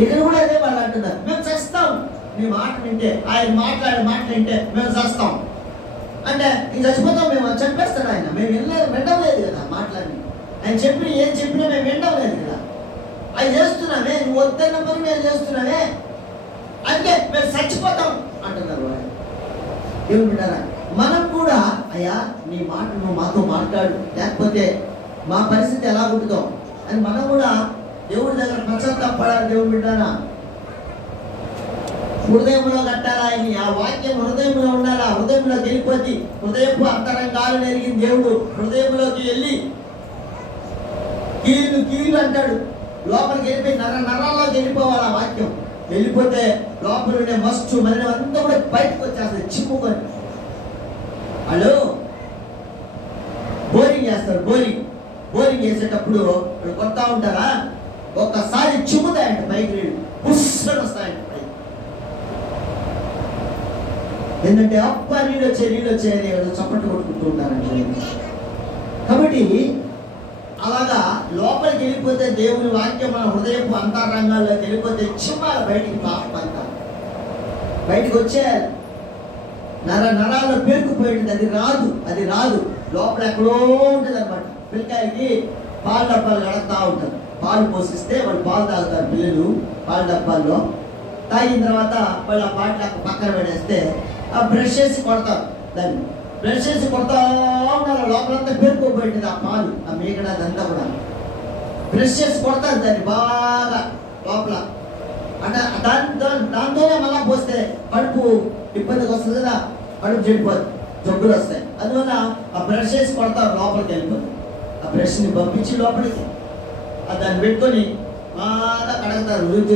ఇక్కడ కూడా అదే వాళ్ళు అంటున్నారు, మేము చస్తాం నీ మాట వింటే, ఆయన మాట్లాడే మాటలు వింటే మేము చస్తాం అంటే ఇంక చచ్చిపోతాం. మేము చెప్పేస్తాడు ఆయన, మేము వినడం లేదు కదా మాట్లాడి. ఆయన చెప్పిన ఏం చెప్పినా మేము వినడం లేదు కదా. అవి చేస్తున్నామే, నువ్వు వద్దన్న పని మేము చేస్తున్నామే, అందుకే మేము చచ్చిపోతాం అంటున్నారు వాళ్ళు. ఏమి వింటారా? మనం కూడా అయ్యా నీ మాట నువ్వు మాతో మాట్లాడు, లేకపోతే మా పరిస్థితి ఎలా ఉంటుందో అని మనం కూడా దేవుడి దగ్గర పశ్చాత్తాపడాలి. దేవుడు వింటారా? హృదయంలో కట్టాలా ఆయన, ఆ వాక్యం హృదయంలో ఉండాలా. హృదయంలోకి వెళ్ళిపోతే హృదయపు అంతరంగాలు నెరిగిన దేవుడు హృదయంలోకి వెళ్ళి కీళ్ళు అంటాడు, లోపలికి వెళ్ళిపోయి నరాల్లోకి వెళ్ళిపోవాలి. ఆ వాక్యం వెళ్ళిపోతే లోపల ఉండే మస్తు మరి అంతా కూడా బయటకు వచ్చేస్తుంది చిమ్ముకొని. వాళ్ళు బోరింగ్ చేస్తారు, బోరింగ్ చేసేటప్పుడు కొత్త ఉంటారా, ఒక్కసారి చిమ్ముతాయంట పైకి, నీళ్ళు పుష్పలు వస్తాయంట పైకి. ఏంటంటే అప్ప నీళ్ళు వచ్చాయని చప్పట్లు కొట్టుకుంటూ ఉంటారంటే. కాబట్టి అలాగా లోపలికి వెళ్ళిపోతే దేవుని వాక్యం మన హృదయపు అంతరంగాల్లోకి వెళ్ళిపోతే చిమ్మాలి బయటికి, పాపం అంతా బయటికి వచ్చేయాలి. నరాల్లో పేరుకుపోయింది, అది రాదు. లోపల ఎక్కడో ఉంటుంది అనమాట. పిల్లకాయలకి పాల డబ్బాలు కడతా ఉంటారు, పాలు పోసిస్తే వాళ్ళు పాలు తాగుతారు పిల్లలు పాల డబ్బాల్లో. తాగిన తర్వాత వాళ్ళు ఆ బాటిల్ పక్కన పడేస్తే ఆ బ్రష్ చేసి కొడతారు, దాన్ని బ్రష్ చేసి కొడతా ఉన్నారు. లోపలంతా పేరుకోపోయింది ఆ పాలు, ఆ మీగడ అదంతా కూడా బ్రష్ చేసి కొడతారు దాన్ని బాగా లోపల. అంటే దాంతోనే మళ్ళా పోస్తే కడుపు ఇబ్బందికి వస్తుంది కదా, కడుపు చెడిపోదు, జబ్బులు వస్తాయి. అందువల్ల ఆ బ్రష్ చేసి కొడతారు, లోపలికి వెళ్ళిపోతుంది. ఆ బ్రష్ని పంపించి లోపలికి దాన్ని పెట్టుకొని బాగా కడగతారు, రుద్ది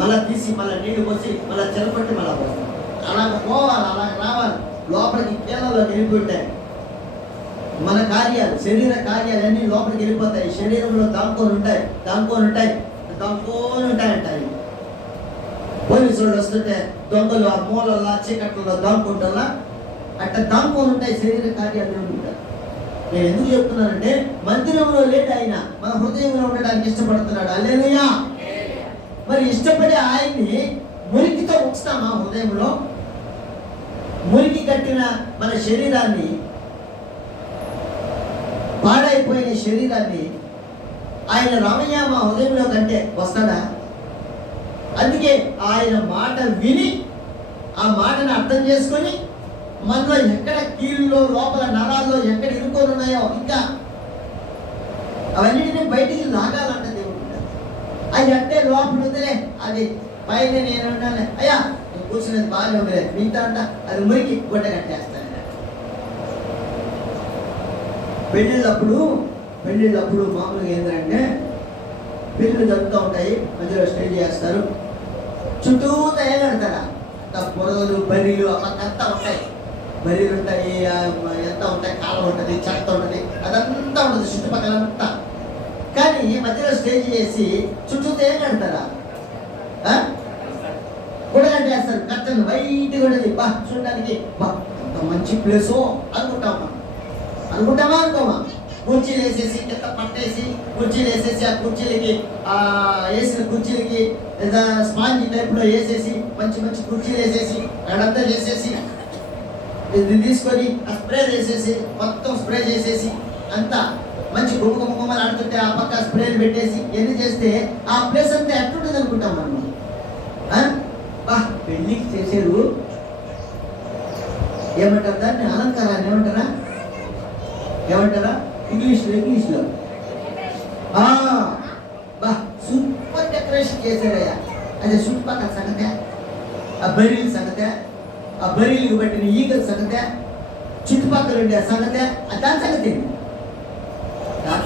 మళ్ళీ తీసి మళ్ళీ నీళ్ళు పోసి మళ్ళీ చెలపట్టి మళ్ళీ పోస్తారు. అలాగ పోవాలి, అలాగ రావాలి. లోపలికి కీళ్ళలోకి వెళ్ళిపోతాయి. మన కార్యాలు, శరీర కార్యాలన్నీ లోపలికి వెళ్ళిపోతాయి. శరీరంలో దాంకొని ఉంటాయంటాయి. పోలీసు వాళ్ళు వస్తుంటే దొంగలు ఆ మూలలో చీకట్లలో దాంకుంటా అట్లా దాంకొని ఉంటాయి శరీర కార్యాలు ఉంటాయి. నేను ఎందుకు చెప్తున్నానంటే మందిరంలో లేడు ఆయన, మన హృదయంలో ఉండడానికి ఇష్టపడుతున్నాడు. హల్లెలూయా. మరి ఇష్టపడే ఆయన్ని మురికితో ఉంచుతామా హృదయంలో? మురికి కట్టిన మన శరీరాన్ని, పాడైపోయిన శరీరాన్ని ఆయన రామయ్య మా హృదయంలో కంటే వస్తాడా? అందుకే ఆయన మాట విని ఆ మాటను అర్థం చేసుకొని మనలో ఎక్కడ కీళ్ళలో లోపల నరాల్లో ఎక్కడ ఇరుకొని ఉన్నాయో ఇంకా అవన్నిటిని బయటికి లాగాలంట దేవుడు. అది అంటే లోపల ఉందిలే, అది పైన నేను ఉండాలి, అయ్యా నువ్వు కూర్చునేది బాగానే ఉందిలే, మిగతా అంట అది మురికి గుడ్డ కట్టేస్తాను. పెళ్ళిళ్ళప్పుడు మామూలుగా ఏంటంటే పెళ్ళిళ్ళు జరుగుతూ ఉంటాయి, మధ్యలో స్టేజ్ చేస్తారు, చుట్టూ తయారడతారా బురదలు బర్రీలు అక్కడంతా ఉంటాయి, బర్రీలు ఉంటాయి, ఎంత ఉంటాయి, కాలం ఉంటుంది, చెత్త ఉంటుంది, అదంతా ఉంటుంది చుట్టుపక్కలంతా. కానీ ఈ మధ్యలో స్టేజ్ చేసి చుట్టూ తయారడతారా కూడా కట్టేస్తారు, కట్టను వైట్ ఉండదు. బా చూడడానికి బా అంత మంచి ప్లేసు అనుకుంటామా అనుకోమా? కుర్చీలు వేసేసి కింద పట్టేసి కుర్చీలు వేసేసి ఆ కుర్చీలకి వేసిన కుర్చీలకి స్పాంజీ టైప్లో వేసేసి మంచి మంచి కుర్చీలు వేసేసి అడంతా చేసేసి ఇది తీసుకొని ఆ స్ప్రే వేసేసి మొత్తం స్ప్రే చేసేసి అంతా మంచి గుమ్మలు ఆడుతుంటే ఆ పక్క స్ప్రేలు పెట్టేసి ఎన్ని చేస్తే ఆ ప్లేస్ అంతా ఎట్లుంటుంది అనుకుంటాం మనం. బా పెళ్ళికి చేసేరు ఏమంటారు దాన్ని? అలంకారాన్ని ఏమంటారా ఇంగ్లీష్లో బా సూపర్ డెకరేషన్ చేశారయ్యా. అదే చుట్టుపక్కల సంగతే, ఆ బరీల సంగతే, ఆ బరీలకు పెట్టిన ఈగల సంగతే, చుట్టుపక్కల ఉండే సంగతే, దాని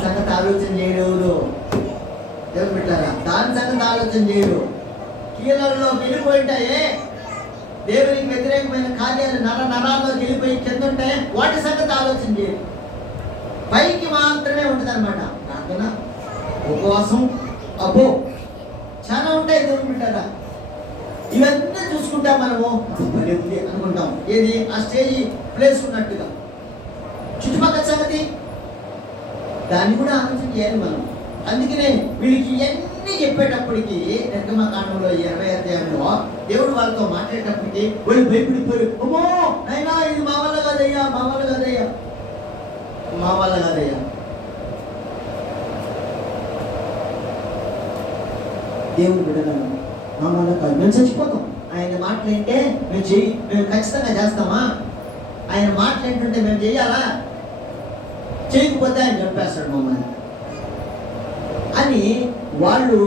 సంగతి ఆలోచన చేయడు దేవుడు పెట్టారా? దాని సంగతి ఆలోచన చేయడు. కీళ్ళల్లో వెళ్ళిపోయింటాయే దేవునికి వ్యతిరేకమైన కార్యాలు నరాల్లోకి వెళ్ళిపోయి కింద ఉంటాయి, వాటి సంగతి ఆలోచన చేయడు. పైకి మాత్రమే ఉంటుంది అనమాట. ప్రార్థన, ఉపవాసం, అబ్బో చాలా ఉంటాయి దేవుని బిడ్డరా. ఇవన్నీ చూసుకుంటాం మనము, భలే ఉంది అనుకుంటాం. ఏది? ఆ స్టేజ్ ప్లేస్ ఉన్నట్టుగా. చుట్టుపక్కల సంగతి దాన్ని కూడా ఆలోచన చేయాలి మనం. అందుకనే వీళ్ళకి ఇవన్నీ చెప్పేటప్పటికి నిర్గమకాండంలో 20వ అధ్యాయంలో దేవుడు వాళ్ళతో మాట్లాడేటప్పటికి వాళ్ళు భయపడిపోయి, అమ్మో నైనా ఇది మా వల్ల కాదయ్యా దేవుడు బిడ్డలను మా వల్ల కాదు, మేము చచ్చిపోతాం. ఆయన మాటలు ఏంటే మేము ఖచ్చితంగా చేస్తామా? ఆయన మాటలు ఏంటంటే మేము చెయ్యాలా? చేయకపోతే ఆయన చంపేస్తాడు మమ్మల్ని అని వాళ్ళు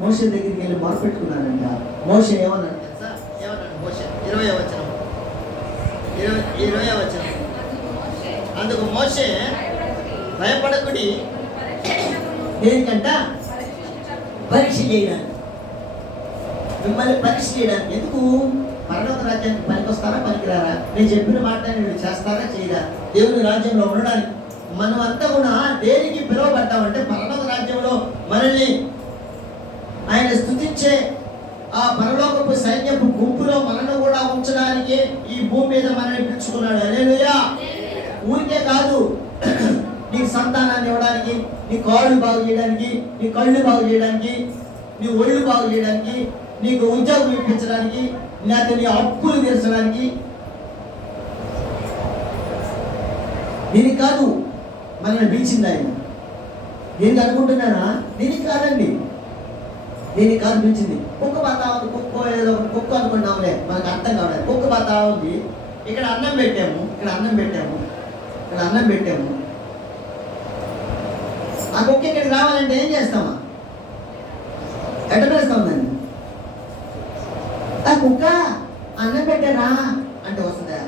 మోషే దగ్గరికి వెళ్ళి మొరపెట్టుకున్నారంట. మోషే ఏమన్నాడు తెలుసా? ఏమన్నాడు మోషే? 20వ వచనం. అందుకు మోషే భయపడకుడి, దేనికంట? పరీక్ష చేయడానికి, మిమ్మల్ని పరీక్ష చేయడానికి. ఎందుకు? పరలోక రాజ్యానికి పనికొస్తారా పనికిరారా? నేను చెప్పిన మాట మీరు చేస్తారా చేయరా? దేవుని రాజ్యంలో ఉండడానికి. మనం అంతా కూడా దేనికి పిలువబడ్డామంటే పరలోక రాజ్యంలో మనల్ని ఆయన స్తుతించే ఆ పరలోకపు సైన్యపు గుంపులో మనల్ని కూడా ఉంచడానికి ఈ భూమి మీద మనల్ని పిలుచుకున్నాడు. హల్లెలూయా. ఊరికే కాదు, నీకు సంతానాన్ని ఇవ్వడానికి, నీ కాళ్ళు బాగు చేయడానికి, నీ కళ్ళు బాగు చేయడానికి, నీ ఒళ్ళు బాగు చేయడానికి, నీకు ఉద్యోగం ఇప్పించడానికి, లేకపోతే నీ అప్పులు తీర్చడానికి, దీనికి కాదు మనల్ని పిలిచింది ఆయన. దీనికి అనుకుంటున్నారా? దీనికి కాదండి, దీనికి కాదు పిలిచింది. కుక్క బాతా ఉంది, కుక్క అనుకున్నాంలే, మనకు అర్థం కావాలి. కుక్క బాతా ఉంది, ఇక్కడ అన్నం పెట్టాము, ఆ కుక్క ఇక్కడికి రావాలంటే ఏం చేస్తామా? ఎట్ట వేస్తాం? ఆ కుక్క అన్నం పెట్టారా అంటే వస్తుందా?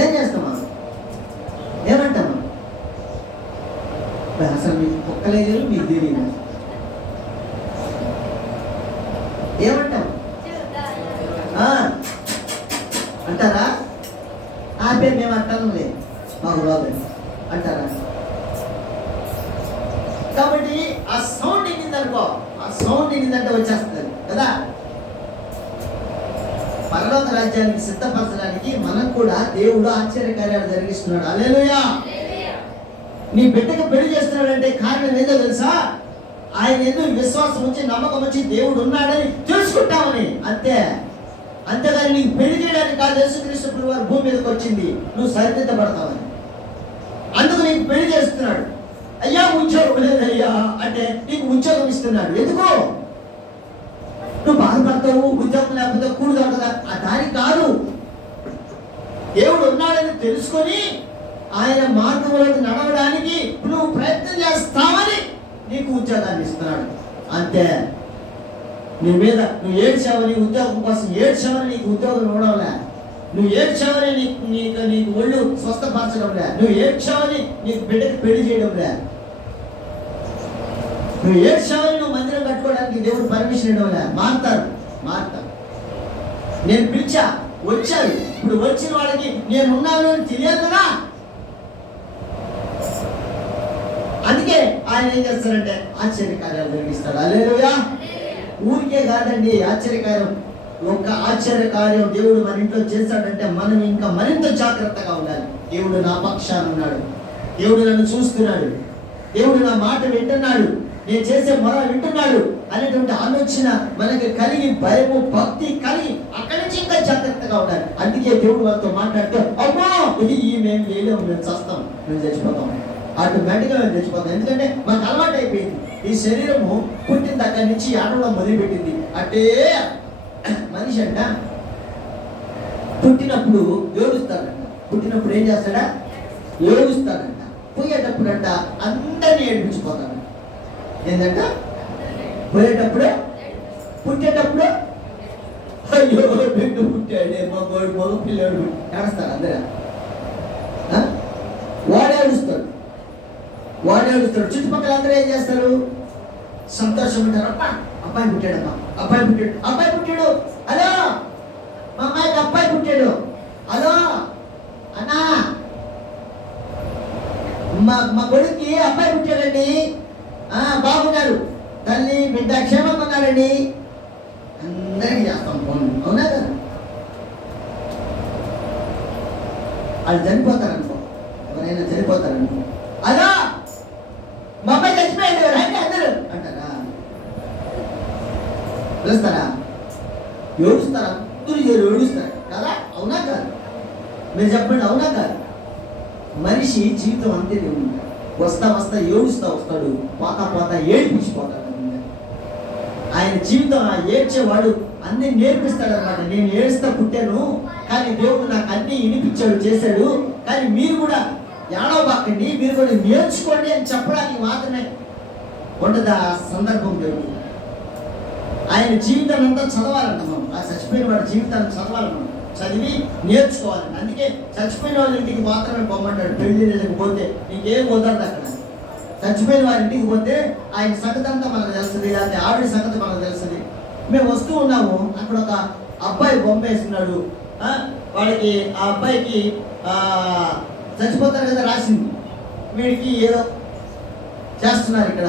ఏం చేస్తామా? ఏమంటామా? అసలు మీకు కుక్కలేదు, మీకు తెలియదు, ఏమంటాం అంటారా? అబ్బే మేము అంటానులే మాకు రాదు అంటారా? కాబట్టి ఆ సౌండ్ ఎన్నిందనుకో, ఆ సౌండ్ ఎన్నిందంటే వచ్చేస్తుంది కదా. పరలోక రాజ్యానికి సిద్ధపరచడానికి మనకు కూడా దేవుడు ఆశ్చర్యకార్యాలు జరిగిస్తున్నాడు. హల్లెలూయా. నీ బిడ్డకు పెళ్లి చేస్తున్నాడంటే కారణం ఏదో తెలుసా? ఆయన ఏదో విశ్వాసం వచ్చి నమ్మకం వచ్చి దేవుడు ఉన్నాడని తెలుసుకుంటామని, అంతే. అంతేగాని నీకు పెళ్లి చేయడానికి కాదు యేసుక్రీస్తు వారు భూమి మీదకి వచ్చింది, నువ్వు సరిదిద్దపడతావని. అందుకు నీకు పెళ్లి చేస్తున్నాడు. అయ్యా ఉద్యోగం లేదయ్యా అంటే నీకు ఉద్యోగం ఇస్తున్నాడు. ఎందుకో నువ్వు బాధపడతావు, ఉద్యోగం లేకపోతే కూడు దొరకదా, ఆ దానికి కాదు. దేవుడు ఉన్నాడని తెలుసుకొని ఆయన మార్గంలోకి నడవడానికి నువ్వు ప్రయత్నం చేస్తావని నీకు ఉద్యోగాన్ని ఇస్తున్నాడు, అంతే. నీ మీద నువ్వు ఏడ్చావని, ఉద్యోగం కోసం ఏడ్చావని నీకు ఉద్యోగం ఇవ్వడంలే. నువ్వు ఏడ్చావని నీకు ఒళ్ళు స్వస్థపరచడంలే. నువ్వు ఏడ్చావని నీకు బిడ్డకి పెళ్లి చేయడంలే. నువ్వు ఏడ్చావని నువ్వు మందిరం కట్టుకోవడానికి దేవుడు పర్మిషన్ ఇవ్వడంలే. మారుతారు. నేను పిలిచా, వచ్చారు. ఇప్పుడు వచ్చిన వాళ్ళకి నేను ఉన్నాను అని తెలియదు కదా. అందుకే ఆయన ఏం చేస్తారంటే ఆశ్చర్యకార్యాలు జరిగిస్తాడు. హల్లెలూయా. ఊరికే కాదండి ఆశ్చర్యకార్యం. ఒక ఆశ్చర్యకార్యం దేవుడు మన ఇంట్లో చేశాడంటే మనం ఇంకా మరింత జాగ్రత్తగా ఉండాలి. దేవుడు నా పక్షాన ఉన్నాడు, దేవుడు నన్ను చూస్తున్నాడు, దేవుడు నా మాట వింటున్నాడు, నేను చేసే మొర వింటున్నాడు అనేటువంటి ఆలోచన మనకి కలిగి, భయము భక్తి కలిగి అక్కడి నుంచి ఇంకా జాగ్రత్తగా ఉండాలి. అందుకే దేవుడు వాళ్ళతో మాట్లాడితే అమ్మా ఈ మేము లేలేము, మేము చస్తాం, మేము చచ్చిపోతాం, ఆటోమేటిక్గా మేము చచ్చిపోతాం. ఎందుకంటే మాకు అలవాటు అయిపోయింది. ఈ శరీరము పుట్టిన దగ్గర నుంచి ఆడడం మొదలుపెట్టింది. అంటే మనిషి అంట పుట్టినప్పుడు ఏడుస్తాడంట. పుట్టినప్పుడు ఏం చేస్తాడా? ఏడుస్తాడంట. పోయేటప్పుడు అంట అందరినీ ఏడిపించిపోతాడు. ఏంటంట? పోయేటప్పుడు, పుట్టేటప్పుడు అయ్యో బిడ్డ పుట్టాడే మగ పిల్లాడు ఏడుస్తాడు. అందరూ వాడు ఏడుస్తాడు. చుట్టుపక్కల అందరూ ఏం చేస్తారు? సంతోషం ఉంటారు. అబ్బాయి పుట్టాడమ్మా, అబ్బాయి పుట్టాడు, హలో మా అమ్మాయికి అబ్బాయి పుట్టాడు, హలో అన్నా మా కొడుక్కి అబ్బాయి పుట్టాడండి, బాగున్నారు, తల్లి బిడ్డ క్షేమంగా ఉన్నారండి, అందరికీ చేస్తాం ఫోన్. అవునా కదా? వాళ్ళు చనిపోతారనుకో, ఎవరైనా చనిపోతారనుకో, అలా మా అబ్బాయి చచ్చిపోయాడు రండి అందరూ అంటారా? పిలుస్తారా? ఏడుస్తారా? అందరూ ఏడుస్తారు కదా. అవునా కాదు? మీరు చెప్పండి, అవునా కాదు? మనిషి జీవితం అంతే ఉంటాడు. వస్తా ఏడుస్తా వస్తాడు, పోతా ఏడిపించిపోతాడు. ఆయన జీవితం ఏడ్చేవాడు అన్ని నేర్పిస్తాడు అనమాట. నేను ఏడుస్తా పుట్టాను, కానీ దేవుడు నాకు అన్ని వినిపించాడు, చేశాడు. కానీ మీరు కూడా ఏడవబాకండి, మీరు కూడా నేర్చుకోండి అని చెప్పడానికి మాత్రమే ఉండదు ఆ సందర్భం. దేవుడు ఆయన జీవితాన్ని అంతా చదవాలంట. మనం ఆ చచ్చిపోయిన వాడి జీవితాన్ని చదవాలన్నమాట, చదివి నేర్చుకోవాలండి. అందుకే చచ్చిపోయిన వాళ్ళ ఇంటికి మాత్రమే పొమ్మంటాడు. పెళ్లి పోతే నీకేం కుదరదు అక్కడ. చచ్చిపోయిన వారి ఇంటికి పోతే ఆయన సంగతి అంతా మనకు తెలుస్తుంది, లేకపోతే ఆవిడ సంగతి మనకు తెలుస్తుంది. మేము వస్తూ ఉన్నాము, అక్కడ ఒక అబ్బాయి బొమ్మ వేస్తున్నాడు. వాడికి ఆ అబ్బాయికి చచ్చిపోతారు కదా రాసింది, వీడికి ఏదో చేస్తున్నారు ఇక్కడ,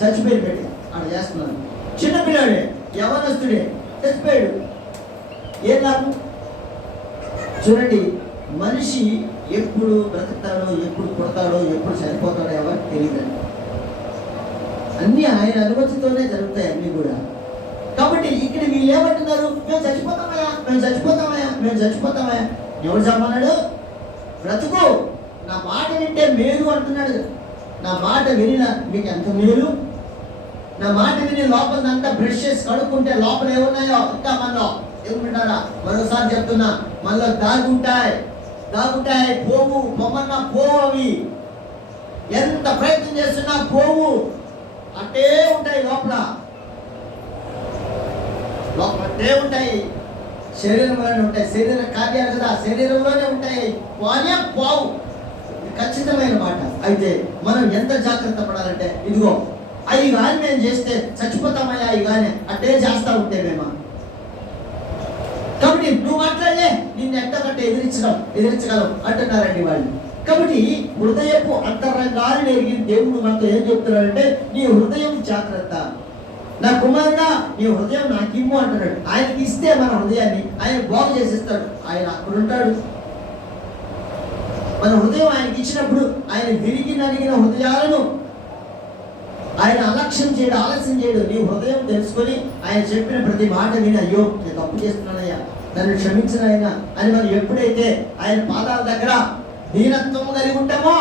చచ్చిపోయి పెట్టి అక్కడ చేస్తున్నారు. చిన్నపిల్లాడే, యవనస్తుడే చచ్చిపోయాడు. ఏం లాభం? చూడండి, మనిషి ఎప్పుడు బ్రతుకుతాడో, ఎప్పుడు పుడతాడో, ఎప్పుడు చనిపోతాడో ఎవరికి తెలియదండి. అన్నీ ఆయన అనుమతితోనే జరుగుతాయి అన్నీ కూడా. కాబట్టి ఇక్కడ వీళ్ళు ఏమంటున్నారు? మేము చచ్చిపోతామయ్యా. ఎవరు చెప్పన్నాడు? బ్రతుకు, నా మాట వింటే మేలు అంటున్నాడు. నా మాట వినిన మీకు ఎంత మేలు. నా మాట విని లోపల అంతా బ్రష్ చేసి కడుక్కుంటే లోపల ఏమున్నాయో ఇంకా మనలో ఏముంటారా? మరోసారి చెప్తున్నా, మనలో దాగుంటాయి, పోవు, పొమ్మన్నా పోవు. అవి ఎంత ప్రయత్నం చేస్తున్నా పోవు, అంటే ఉంటాయి లోపల అట్టే ఉంటాయి. శరీరంలోనే ఉంటాయి, శరీర కార్యాలు కదా శరీరంలోనే ఉంటాయి, పోనే పోవు. ఇది ఖచ్చితమైన మాట. అయితే మనం ఎంత జాగ్రత్త పడాలంటే, ఇదిగో అవి కానీ మేము చేస్తే చచ్చిపోతామయ్యా, అవి కానీ అట్టే చేస్తూ ఉంటే మేము. కాబట్టి కాబట్టి నువ్వు మాట్లాడలే, నిన్ను ఎంతకంటే ఎదిరించగలవు అంటున్నారండి వాళ్ళు. కాబట్టి హృదయపు అంతరంగాన్ని ఎరిగిన దేవుడు మనతో ఏం చెప్తున్నాడంటే, నీ హృదయం జాగ్రత్త, నా కుమారుడా నీ హృదయం నాకు ఇమ్ము అంటున్నాడు. ఆయనకి ఇస్తే మన హృదయాన్ని ఆయన బాగు చేసేస్తాడు. ఆయన అక్కడ ఉంటాడు. మన హృదయం ఆయనకి ఇచ్చినప్పుడు ఆయన విరిగి నలిగిన హృదయాలను ఆయన ఆలస్యం చేయడు. నీ హృదయం తెలుసుకొని ఆయన చెప్పిన ప్రతి మాట విని, అయ్యో నేను తప్పు చేస్తున్నానయ్యా, నన్ను క్షమించినయ్యా అని మనం ఎప్పుడైతే ఆయన పాదాల దగ్గర దీనత్వం కలిగి ఉంటామో,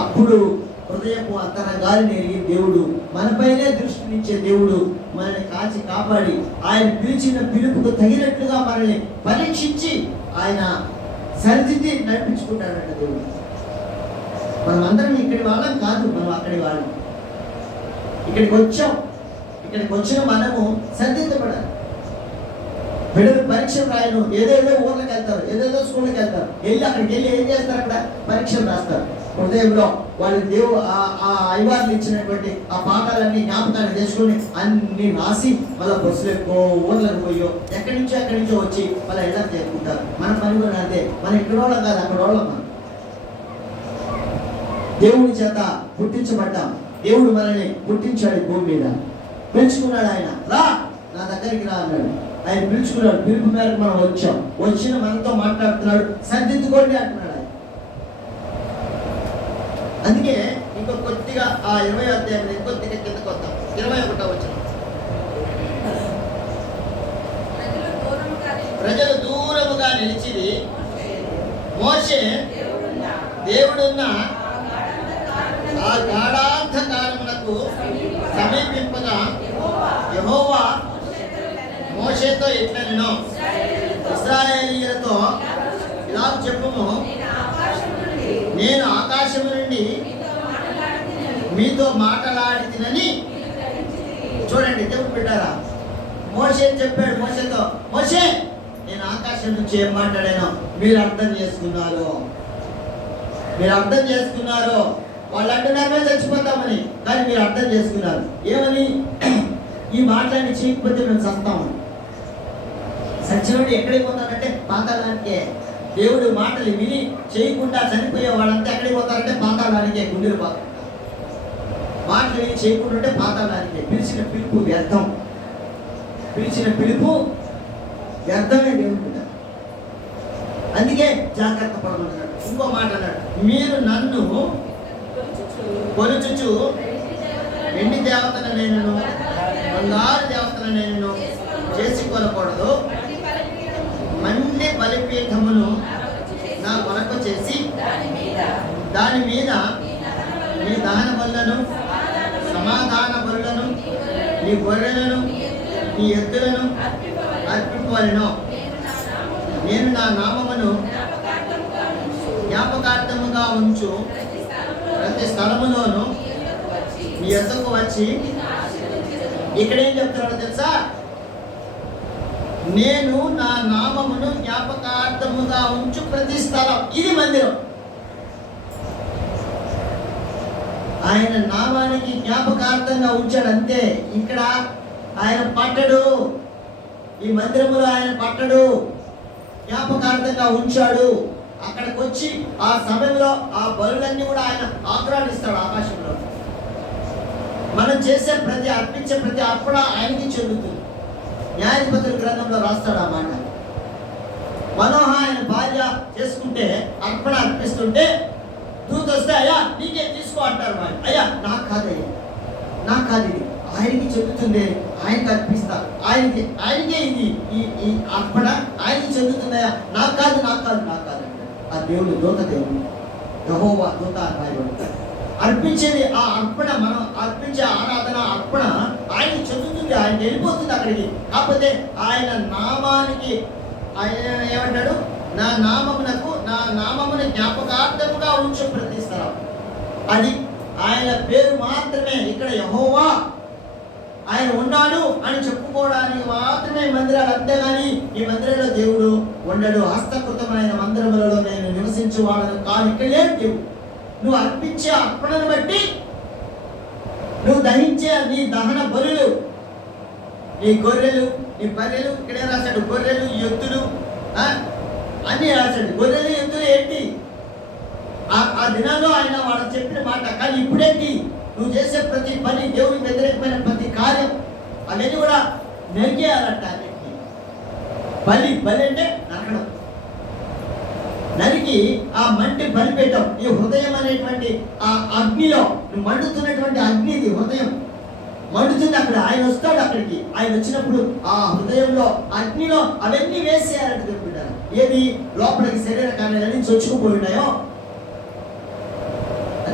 అప్పుడు హృదయపు అంతరంగాన్ని ఎరిగిన దేవుడు, మనపైనే దృష్టినిచ్చే దేవుడు, మనల్ని కాచి కాపాడి ఆయన పిలిచిన పిలుపుకు తగినట్లుగా మనల్ని పరీక్షించి ఆయన సరిదిద్ది నడిపించుకుంటాడంట దేవుడు. మనం అందరం ఇక్కడి వాళ్ళం కాదు, మనం అక్కడి వాళ్ళం. ఇక్కడికి వచ్చిన మనము సరిదిద్దపడాలి. బిడ్డలు పరీక్షలు రాయను, ఏదేదో ఊర్లకు వెళ్తారు, ఏదేదో స్కూల్కి వెళ్తారు, అక్కడికి వెళ్ళి ఏం చేస్తారు? అక్కడ పరీక్షలు రాస్తారు. హృదయంలో వాళ్ళకి ఆ ఐవార్లు ఇచ్చినటువంటి ఆ పాఠాలన్నీ జ్ఞాపకాన్ని తెచ్చుకొని అన్ని రాసి మళ్ళీ బస్సులు ఎక్కువ ఊర్లకు పోయో ఎక్కడి నుంచో వచ్చి మళ్ళీ ఇళ్ళకి చేరుకుంటారు. మన పని కూడా అదే. మనం ఇక్కడ వాళ్ళం కాదు, అక్కడ వాళ్ళం. మనం దేవుని చేత పుట్టించబడ్డాం. దేవుడు మనల్ని పుట్టించాడు, భూమి మీద పిలుచుకున్నాడు. ఆయన రా నా దగ్గరికి రా అన్నాడు. ఆయన పిలుచుకున్నాడు. పిలుపు మేరకు మనం వచ్చాం. వచ్చిన మనతో మాట్లాడుతున్నాడు, సరిదిద్దుకోండి అంటున్నాడు. అందుకే ఇంకో కొద్దిగా ఆ 20వ అధ్యాయం ఇంకొద్దిగా కిందకు వద్దాం. 21వ వచనం. ప్రజలు దూరముగా నిలిచిరి. మోషే దేవుడున్న ఆ గాఢాంధకారమునకు సమీపింపగా యెహోవా మోషేతో ఇట్లనెను, ఇశ్రాయేలీయులతో ఇలా చెప్పుము, నేను ఆకాశము నుండి మీతో మాట్లాడితినని. చూడండి, దేవుడు పెట్టారా? మోషే చెప్పాడు మోషేతో, మోషే నేను ఆకాశం నుంచి ఏం మాట్లాడాను మీరు అర్థం చేసుకున్నారు. వాళ్ళు అంటున్నారే చచ్చిపోతామని, కానీ మీరు అర్థం చేసుకున్నారు. ఏమని? ఈ మాటలన్నీ చేయకపోతే మేము చస్తామని. సత్యనుడు ఎక్కడికి పోతారంటే పాతాళానికే. దేవుడు మాటలు విని చేయకుండా చనిపోయే వాళ్ళంతా ఎక్కడికి పోతారంటే పాతాళానికే, గుండెలు పోతారు. మాటలు విని చేయకుండా పాతాళానికే. పిలిచిన పిలుపు వ్యర్థమే దేవుడు. అందుకే జాగ్రత్త పడమన్నాడు. ఇంకో మాట అన్నాడు, మీరు నన్ను కొలుచుచు వెండి దేవతను నేను బంగారు దేవతను నేను చేసుకొనకూడదు, మండి బలిపీఠమును నా కొరకు చేసి దాని మీద నీ దహన బలులను, సమాధాన బలులను, నీ గొర్రెలను, నీ ఎద్దులను అర్పింపవలెను. నేను నా నామమును జ్ఞాపకార్థముగా ఉంచు ప్రతి స్థలములోను నీ యొద్దకు వచ్చి. ఇక్కడేం చెప్తున్నాడో తెలుసా? నేను నా నామమును జ్ఞాపకార్థముగా ఉంచు ప్రతి స్థలం. ఇది మందిరం. ఆయన నామానికి జ్ఞాపకార్థంగా ఉంచాడు అంతే. ఇక్కడ ఆయన పట్టడు, ఈ మందిరములో ఆయన పట్టడు, జ్ఞాపకార్థంగా ఉంచాడు. అక్కడికి వచ్చి ఆ సమయంలో ఆ బలులన్నీ కూడా ఆయన ఆగ్రానిస్తాడు ఆకాశంలో. మనం చేసే అర్పించే ప్రతి అర్పణ ఆయనకి చెందుతుంది. న్యాయాధిపతుల గ్రంథంలో రాస్తాడు ఆ మాట. మనోహ ఆయన భార్య చేసుకుంటే అర్పణ అర్పిస్తుంటే దూత వస్తే, అయ్యా నీకే తీసుకో అంటారు. అయ్యా నాకు కాదయ్యా, నాకు కాదు, ఇది ఆయనకి చెందుతుంది, ఆయనకి అర్పిస్తా, ఆయనకే ఇది ఈ అర్పణ ఆయనకి చెందుతుందయ్యా, నాకు కాదు అంటారు. ఆ దేవుడు దేవుడు యెహోవా దూత రాయబడి అర్పించేది ఆ అర్పణ, మనం అర్పించే ఆరాధన అర్పణ ఆయనకి చెందుతుంది, ఆయనకి వెళ్ళిపోతుంది అక్కడికి. కాకపోతే ఆయన నామానికి ఆయన ఏమంటాడు? నా నామమును జ్ఞాపకార్థముగా ఉంచు ప్రతి స్థలం. అది ఆయన పేరు మాత్రమే. ఇక్కడ యెహోవా ఆయన ఉన్నాడు అని చెప్పుకోవడానికి మాత్రమే మందిరాలు, అంతేగాని ఈ మందిరంలో దేవుడు ఉండడు. హస్తకృతమైన మందిరములలో నేను నివసించువాడను కాదు. ఇక్కడ లేదు దేవుడు. నువ్వు అర్పించే అర్పణను బట్టి, నువ్వు దహించే నీ దహన బలులు, నీ గొర్రెలు, నీ బర్రెలు, ఇక్కడే రాశాడు గొర్రెలు, ఎద్దులు అన్నీ రాశాడు. గొర్రెలు, ఎద్దులు ఏంటి? ఆ దినాల్లో ఆయన వాళ్ళకి చెప్పిన మాట. కానీ ఇప్పుడేంటి? నువ్వు చేసే ప్రతి పని, దేవునికి వ్యతిరేకమైన ప్రతి కార్యం, అవన్నీ కూడా నరికేయాలంట. అన్నింటినీ బలి అంటే నరకడం. నరికి ఆ మంటి బలిపీఠం, ఈ హృదయం అనేటువంటి ఆ అగ్నిలో, మండుతున్నటువంటి అగ్నిది హృదయం మండుతుంది. అక్కడ ఆయన వస్తాడు. అక్కడికి ఆయన వచ్చినప్పుడు ఆ హృదయంలో అగ్నిలో అవన్నీ వేసేయాలంటే తెలుపుకుంటారు. ఏది లోపలికి శరీర కార్యాలన్నీ చొచ్చుకుపోయి ఉన్నాయో.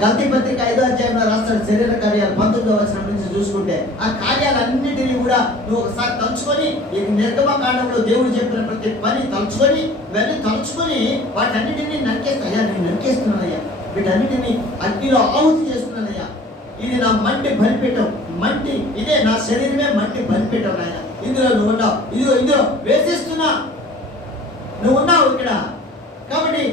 గల్తీ పత్రిక 5వ అధ్యాయంలో రాస్తాడు శరీర కార్యాలు 19వ వచనం నుంచి చూసుకుంటే ఆ కార్యాలన్నిటినీ కూడా నువ్వు ఒకసారి తలుచుకొని, ఈ నిర్గమకాండంలో దేవుడు చెప్పిన ప్రతి పని తలుచుకొని, ఇవన్నీ తలుచుకొని వాటన్నిటినీ నరికేస్తాయా, నేను నరికేస్తున్నానయ్యా, వీటన్నిటినీ అగ్నిలో ఆహుతి చేస్తున్నానయ్యా, ఇది నా మంటి బలిపీఠం, మంటి ఇదే నా శరీరమే మంటి బలిపీఠం ఆయన, ఇందులో నువ్వు ఉన్నావు, ఇందులో వేసేస్తున్నా, నువ్వు ఉన్నావు ఇక్కడ. కాబట్టి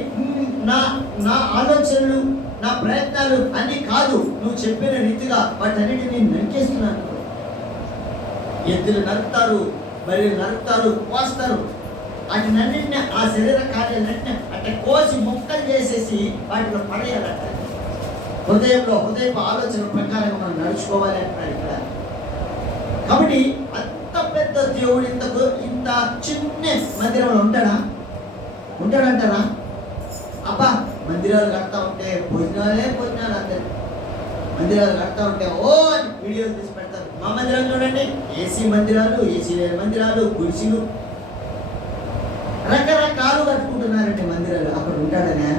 నా ఆలోచనలు, నా ప్రయత్నాలు అన్నీ కాదు, నువ్వు చెప్పిన రీతిగా వాటన్నిటిని నరికేస్తున్నాను. ఎద్దులు నరుకుతారు, బర్రెలు నరుకుతారు, కోస్తారు. వాటినన్నింటినీ, ఆ శరీర కార్యాలన్నింటినీ అట్లా కోసి ముక్కలు చేసేసి వాటిలో పడేయాలంట. హృదయపు ఆలోచన ప్రకారంగా మనం నడుచుకోవాలి అంటున్నాడు ఇక్కడ. కాబట్టి అంత పెద్ద దేవుడు ఇంత చిన్న మందిరంలో ఉంటాడంటారా? అబ్బా మందిరాలు కడతా ఉంటే భోజనాలు అందరు మందిరాలు కడతా ఉంటే వీడియోలు తీసి పెడతారు. మా మందిరాలు చూడండి, ఏసీ మందిరాలు, ఏసీ లేని మందిరాలు, గుడిసెలు, రకరకాలు కట్టుకుంటున్నారంటే మందిరాలు. అక్కడ ఉంటాడనే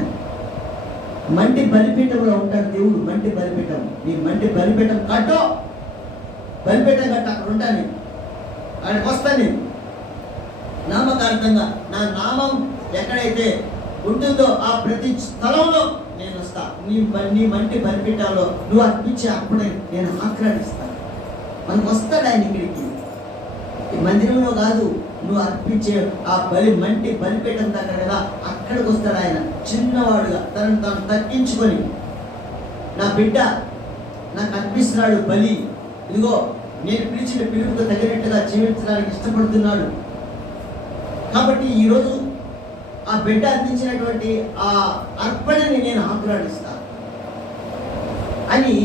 మంటి బలిపీఠంలో ఉంటాడు దేవుడు. మంటి బలిపీఠం, నీ మంటి బలిపీఠం కట్టు, బలిపీఠం కట్టు, అక్కడ ఉంటాను, అక్కడికి వస్తాను. నామకార్థంగా నా నామం ఎక్కడైతే ఉంటుందో ఆ ప్రతి స్థలంలో నేను వస్తా. నీ మంటి బలిపీఠంలో నువ్వు అర్పించే అప్పుడే నేను ఆక్రానిస్తాను. మనకు వస్తాడు ఆయన ఇక్కడికి, ఈ మందిరంలో కాదు, నువ్వు అర్పించే ఆ మంటి బలిపీఠం దగ్గర కదా, అక్కడికి వస్తాడు ఆయన. చిన్నవాడుగా తనను తాను తగ్గించుకొని, నా బిడ్డ నాకు అర్పిస్తున్నాడు బలి, ఇదిగో నేను పిలిచిన పిలుపుకు తగినట్టుగా జీవించడానికి ఇష్టపడుతున్నాడు. కాబట్టి ఈరోజు ఆ బిడ్డ అందించినటువంటి ఆ అర్పణని నేను ఆక్రానిస్తాను అని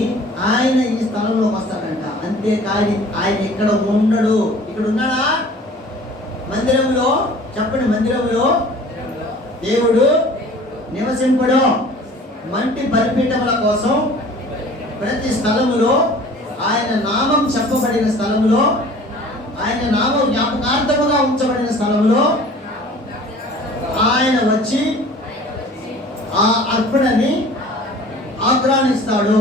ఆయన ఈ స్థలంలోకి వస్తాడంట. అంతేకాని ఆయన ఇక్కడ ఉండడు. ఇక్కడ ఉన్నాడా? మందిరంలో చెప్పండి, మందిరంలో దేవుడు నివసింపడు. మంటి బలిపీఠముల కోసం ప్రతి స్థలములో, ఆయన నామం చెప్పబడిన స్థలంలో, ఆయన నామం జ్ఞాపకార్థముగా ఉంచబడిన స్థలంలో ఆయన వచ్చి ఆ అర్పణని ఆక్రానిస్తాడు.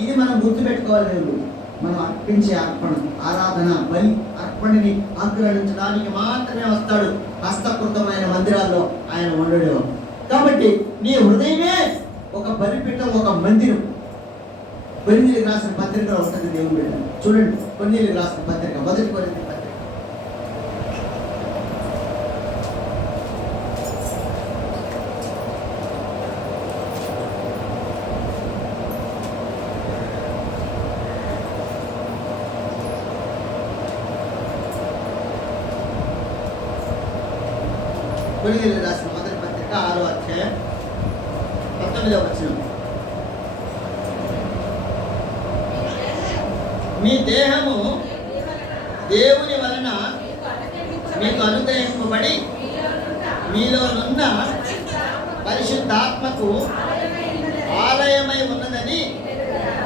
ఇది మనం గుర్తుపెట్టుకోవాలి. మనం అర్పించే అర్పణ, ఆరాధన, బలి అర్పణని ఆక్రానించడానికి మాత్రమే వస్తాడు. హస్తకృతమైన మందిరాల్లో ఆయన ఉండడు. కాబట్టి నీ హృదయమే ఒక బలిపీఠం, ఒక మందిరం. కొరింథీయులకు రాసిన పత్రికలో ఉంటుంది దేవుని బిడ్డ. చూడండి, కొరింథీయులకు రాసిన పత్రిక, 1 కొరింథీ పత్రిక. కొరింథీయులకు రాసిన 1 పత్రిక 6వ అధ్యాయం 19వ వచనం. మీ దేహము దేవుని వలన మీకు అనుగ్రహింపబడి మీలోనున్న పరిశుద్ధాత్మకు ఆలయమై ఉన్నదని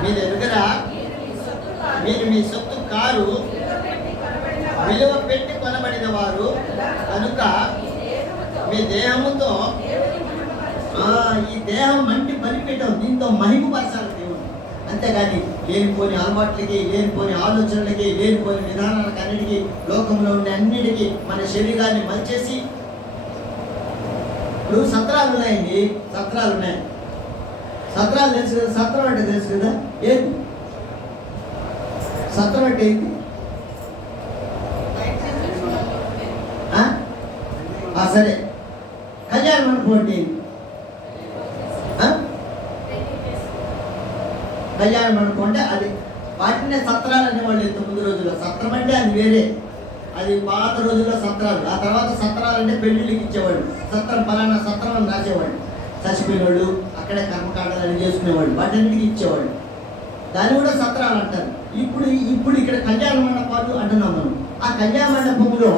మీరు ఎరుగరా? మీరు మీ సొత్తు కారు, విలువ పెట్టి కొనబడిన వారు కనుక మీ దేహముతో, ఈ దేహం మంటి బలిపీఠం, దీంతో మహిమపరచాలి దేవుడు. అంతేగాని లేనిపోని అలవాట్లకి, లేనిపోని ఆలోచనలకి, లేనిపోని విధానాలకు, అన్నిటికీ, లోకంలో ఉండే అన్నిటికీ మన శరీరాన్ని మలిచేసి, ఇప్పుడు సత్రాలు ఉన్నాయండి, సత్రాలు ఉన్నాయి. సత్రాలు తెలుసు కదా, సత్రం అంటే తెలుసు కదా, ఏంటి సత్రం అంటే ఏంటి? సరే, కళ్యాణ మండపం అంటే ఏంటి? కళ్యాణ మండపం అంటే అది వాటినే సత్రాలు అనేవాళ్ళు. ఇంత ముందు రోజుల్లో సత్రం అంటే అది వేరే, అది పాత రోజుల్లో సత్రాలు. ఆ తర్వాత సత్రాలు అంటే పెళ్లిళ్ళకి ఇచ్చేవాళ్ళు. సత్రం పలానా సత్రం అని రాసేవాళ్ళు. చచ్చిపోయినవాళ్ళు అక్కడే కర్మకాండాలు అని చేసుకునేవాళ్ళు, వాటన్నిటికీ ఇచ్చేవాళ్ళు. దాన్ని కూడా సత్రాలు అంటారు. ఇప్పుడు ఇక్కడ కళ్యాణ మండపాలు అంటున్నాం మనం. ఆ కళ్యాణ మండపంలో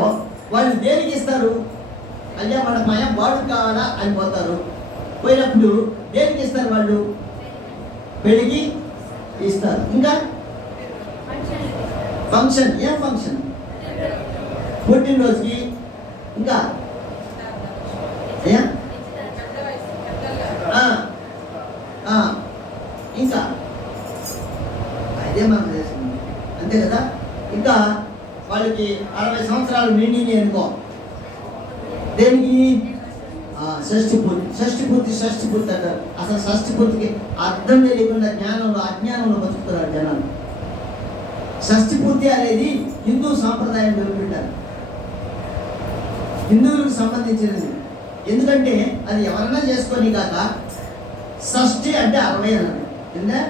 వాళ్ళు దేనికి ఇస్తారు? కళ్యాణ మండపం వాడు కావాలా అని పోతారు. పోయినప్పుడు దేనికి ఇస్తారు వాళ్ళు? పెళ్ళికి ఇస్తారు. ఇంకా ఫంక్షన్, ఏం ఫంక్షన్? పుట్టినరోజుకి. ఇంకా ఇంకా అదే మనం చేస్తుంది, అంతే కదా. ఇంకా వాళ్ళకి 60 సంవత్సరాలు నిండిని అనుకో, దేనికి? షష్ఠి పూర్తి అంటారు. అసలు షష్ఠి పూర్తికి అర్థం తెలియకుండా అజ్ఞానంలో బతుకుతున్నారు జనాలు. షష్ఠి పూర్తి అనేది హిందూ సాంప్రదాయం పెట్టారు, హిందువులకు సంబంధించినది. ఎందుకంటే అది ఎవరన్నా చేసుకొని కాక షష్ఠి అంటే 60 అన్నది. ఏంటంటే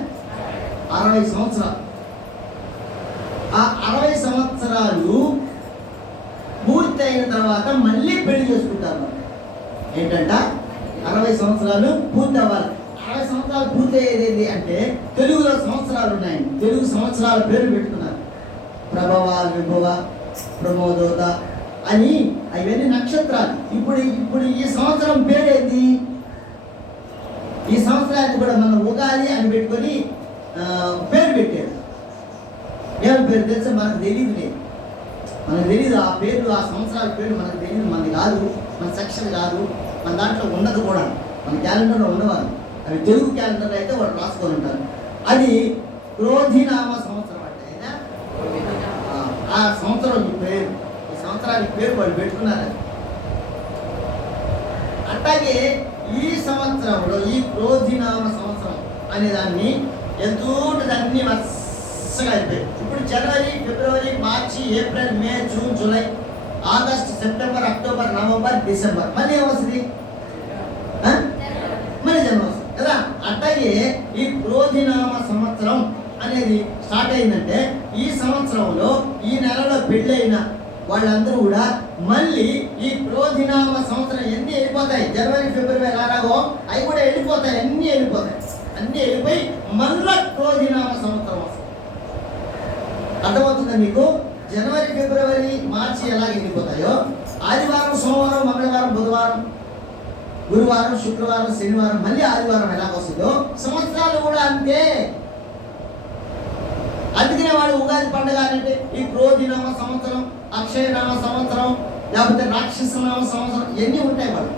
60 సంవత్సరాలు. ఆ 60 సంవత్సరాలు పూర్తి అయిన తర్వాత మళ్ళీ పెళ్లి చేసుకుంటారు. ఏంటంట 60 సంవత్సరాలు పూర్తి అవ్వాలి. 60 సంవత్సరాలు పూర్తి అయ్యేది అంటే తెలుగులో సంవత్సరాలు ఉన్నాయి. తెలుగు సంవత్సరాల పేరు పెట్టుకున్నారు. ప్రభవ, విభవ, ప్రమోదోత అని అవన్నీ నక్షత్రాలు. ఇప్పుడు ఈ సంవత్సరం పేరేంది? ఈ సంవత్సరానికి కూడా మనం ఉగాది అని పెట్టుకొని పేరు పెట్టారు. ఏం పేరు తెలుసా? మనకు తెలియదు. ఆ పేర్లు, ఆ సంవత్సరాల పేర్లు మనకు తెలియదు. మనది కాదు, మన సెక్షన్ కాదు, మన దాంట్లో ఉండదు కూడా. మన క్యాలెండర్లో ఉండవాలి. అవి తెలుగు క్యాలెండర్లో అయితే వాళ్ళు రాసుకొని ఉంటారు. అది క్రోధినామ సంవత్సరం అంటే ఆ సంవత్సరం పేరు, ఈ సంవత్సరానికి పేరు వాళ్ళు పెట్టుకున్నారు. అట్లాగే ఈ సంవత్సరంలో ఈ క్రోధినామ సంవత్సరం అనే దాన్ని ఎంతోటి వరుసగా అయిపోయాయి. ఇప్పుడు జనవరి, ఫిబ్రవరి, మార్చి, April, May, June, July, August, September, October, November, December, మళ్ళీ ఏమొస్తుంది? మళ్ళీ జన్మ వస్తుంది కదా. అట్లాగే ఈ క్రోధినామ సంవత్సరం అనేది స్టార్ట్ అయిందంటే ఈ సంవత్సరంలో ఈ నెలలో పెళ్ళైన వాళ్ళందరూ కూడా మళ్ళీ ఈ క్రోధినామ సంవత్సరం ఎన్ని వెళ్ళిపోతాయి. జనవరి, ఫిబ్రవరి ఎలాగో అవి కూడా వెళ్ళిపోతాయి. అన్నీ వెళ్ళిపోయి మళ్ళా క్రోధినామ సంవత్సరం వస్తుంది. అర్థమవుతుందా మీకు? జనవరి, ఫిబ్రవరి, మార్చి ఎలాగ వెళ్ళిపోతాయో ఆదివారం, సోమవారం, మంగళవారం, బుధవారం, గురువారం, శుక్రవారం, శనివారం, మళ్ళీ ఆదివారం ఎలాగొస్తుందో సంవత్సరాలు కూడా అంతే. అందుకనే వాడు ఉగాది పండుగ అంటే ఈ క్రోధినామ సంవత్సరం, అక్షయనామ సంవత్సరం, లేకపోతే రాక్షసనామ సంవత్సరం ఎన్ని ఉంటాయి వాళ్ళు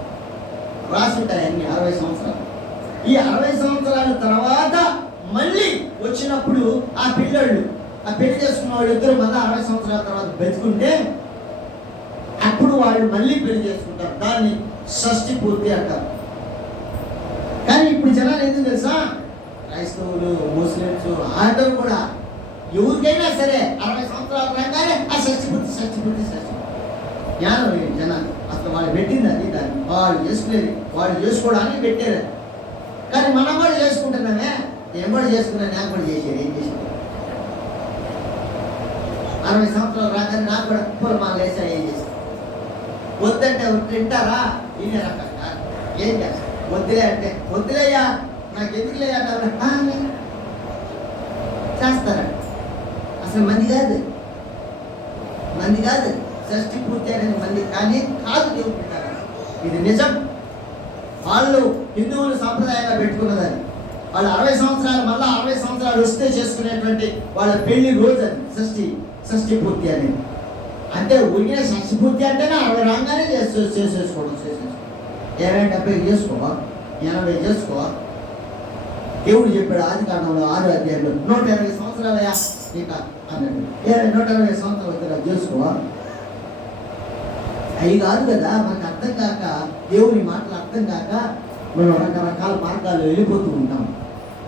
రాసి ఉంటాయి. అన్ని 60 సంవత్సరాలు. ఈ 60 సంవత్సరాల తర్వాత మళ్ళీ వచ్చినప్పుడు ఆ పిల్లళ్ళు, ఆ పెళ్లి చేసుకున్న వాళ్ళు ఇద్దరు మళ్ళీ 60 సంవత్సరాల తర్వాత బతుకుంటే అప్పుడు వాళ్ళు మళ్ళీ పెళ్లి చేసుకుంటారు. దాన్ని షష్ఠి పూర్తి అంటారు. కానీ ఇప్పుడు జనాలు ఎందుకు తెలుసా? క్రైస్తవులు, ముస్లిమ్స్ అందరూ కూడా ఎవరికైనా సరే 60 సంవత్సరాలు రాగానే ఆ షష్ఠి పూర్తి జ్ఞానం లేదు జనాలు. అసలు వాళ్ళు పెట్టింది అది, దాన్ని వాళ్ళు చేసుకునేది, వాళ్ళు చేసుకోవడానికి పెట్టేది. కానీ మనం కూడా చేసుకుంటున్నామే. నేను కూడా చేసుకున్నాను, నాకు కూడా చేసేది. ఏం చేసేది? 60 సంవత్సరాలు రాగానే నాకు కూడా పొలమాలు వేసా. ఏం చేస్తాను? వద్దంటే తింటారా? ఇదే రకంగా ఏం చేస్తారు? వద్దులే అంటే వద్దులేయ్యా, నాకు ఎందుకు లేదంటే చేస్తారండి. అసలు మంది కాదు షష్ఠి పూర్తి అనేది మంది కానీ కాదు. దేవుడు పెట్టారు. ఇది నిజం. వాళ్ళు హిందువులు సాంప్రదాయంగా పెట్టుకున్నదని. వాళ్ళు 60 సంవత్సరాలు మళ్ళీ 60 సంవత్సరాలు వస్తే చేసుకునేటువంటి వాళ్ళ పెళ్లి రోజు అది షష్ఠి పూర్తి అనేది. అంటే ఊరికే షష్ఠి పూర్తి అంటేనే 60 రాగానే చేసేసుకోవడం. 70, 70 చేసుకో, 80 చేసుకో. దేవుడు చెప్పాడు ఆదికాండంలో 6వ అధ్యాయంలో 120 సంవత్సరాలయా నీకు అన్నాడు. 120 సంవత్సరాలు అయితే చేసుకో. అవి కాదు కదా మనకు అర్థం కాక, దేవుని మాటలు అర్థం కాక మనం రకరకాల మార్గాలు వెళ్ళిపోతూ ఉంటాం.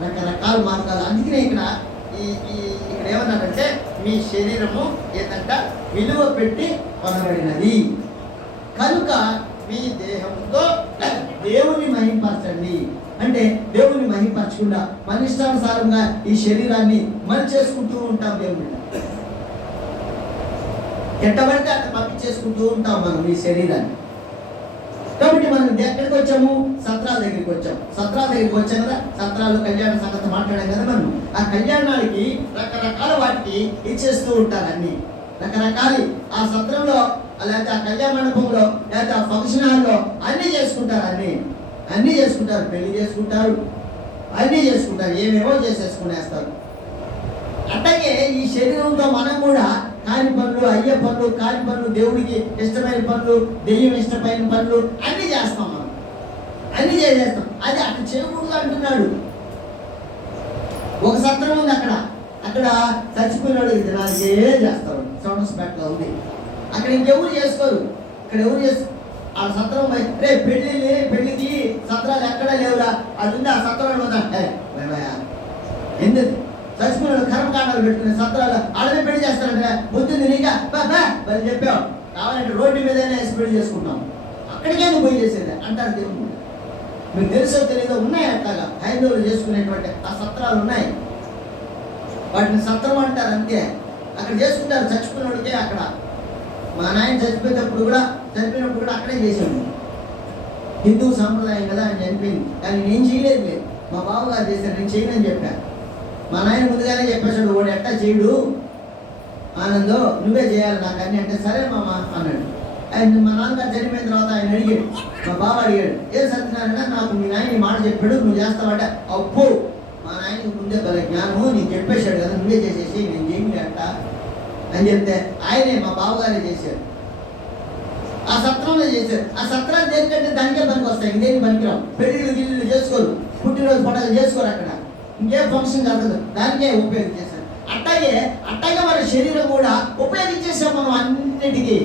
రకరకాల మార్గాలు. అందుకనే ఇక్కడ ఏమన్నాడంటే మీ శరీరము ఏంటంట విలువ పెట్టి కొనబడినది కనుక మీ దేహంతో దేవుని మహింపరచండి. అంటే దేవుని మహిమపరచకుండా మన ఇష్టానుసారంగా ఈ శరీరాన్ని చేసుకుంటూ ఉంటాం. దేవుని ఎట్టబడితే అట్లా పంపించేసుకుంటూ ఉంటాం మనం ఈ శరీరాన్ని. కాబట్టి మనం ఎక్కడికి వచ్చాము? సత్రాల దగ్గరికి వచ్చాం. సత్రాల దగ్గరికి వచ్చాం కదా, సత్రాలు కళ్యాణ సంగతి మాట్లాడాం కదా. మనం ఆ కళ్యాణానికి రకరకాల వాటికి ఇచ్చేస్తూ ఉంటారు అన్ని రకరకాల. ఆ సత్రంలో లేకపోతే ఆ కళ్యాణ మండపంలో లేకపోతే ఆ ఫంక్షన్ హాల్లో అన్నీ చేసుకుంటారు. అన్నీ చేసుకుంటారు. పెళ్లి చేసుకుంటారు, అన్నీ చేసుకుంటారు, ఏమేమో చేసేసుకునేస్తారు. అట్లాగే ఈ శరీరంతో మనం కూడా కాని పనులు, అయ్యే పనులు, కాని పనులు, దేవుడికి ఇష్టమైన పనులు, దెయ్యం ఇష్టమైన పనులు అన్నీ చేస్తాం. మనం అన్నీ చేసేస్తాం. అది అక్కడ చేయకూడదు అంటున్నాడు. ఒక సత్రం ఉంది అక్కడ చచ్చిపోయినాడు దినానికే చేస్తారు. సోమస్పేటలో ఉంది. అక్కడ ఇంకెవరు చేసుకోరు. ఇక్కడ ఎవరు చేసుకో ఆ సత్రం రే పెళ్లికి సత్రాలు ఎక్కడా లేవురా, అది ఉంది ఆ సత్రం ఎందుకు చచ్చిపోయినాడు కర్మకాండాలు పెట్టుకునే సత్రాలు ఆడమే పెళ్లి చేస్తారంటే బుద్ధింది నీకా మరి చెప్పావు. కావాలంటే రోడ్డు మీదైనా వేసి పెళ్లి చేసుకుంటాం, అక్కడికే పోయి చేసేది అంటారు దేవుడు. మీకు తెలుసో తెలియదో ఉన్నాయి అట్లాగా హైందవులు చేసుకునేటువంటి ఆ సత్రాలు ఉన్నాయి. వాటిని సత్రం అంటారు అంతే. అక్కడ చేసుకుంటారు చచ్చిపోయినోడికే. అక్కడ మా నాయన చచ్చిపోయినప్పుడు కూడా అక్కడే చేసాడు. హిందూ సాంప్రదాయం కదా, ఆయన చనిపోయింది. కానీ నేను చేయలేదు, మా బావగారు చేశారు, నేను చేయనని చెప్పాను. మా నాయన ముందుగానే చెప్పేశాడు, వాడు ఎట్టా చేయడు ఆనందో, నువ్వే చేయాలి నాకు అన్నీ అంటే. సరే మామ అన్నాడు. ఆయన మా నాన్నగారు చనిపోయిన తర్వాత ఆయన అడిగాడు, మా బావ అడిగాడు, ఏం సత్యనారాయణ నాకు మీ నాయన ఈ మాట చెప్పాడు, నువ్వు చేస్తావంటే అప్పు. మా నాయనకి ముందే భలే జ్ఞానము, నీకు చెప్పేశాడు కదా, నువ్వే చేసేసి నేను చేయలేట అని చెప్తే ఆయనే మా బావగారే చేశాడు. ఆ సత్రంలో చేశారు. ఆ సత్రాలు దేనికంటే దానికే పనికి వస్తాయి, ఇంకేం పనికిరావు. పెళ్లిళ్ళు గిల్లు చేసుకోరు, పుట్టినరోజు పండుగలు చేసుకోరు, అక్కడ ఇంకేం ఫంక్షన్ జరగదు, దానికే ఉపయోగించేశారు. అట్టాగే మన శరీరం కూడా ఉపయోగించేసాం మనం అన్నిటికీ.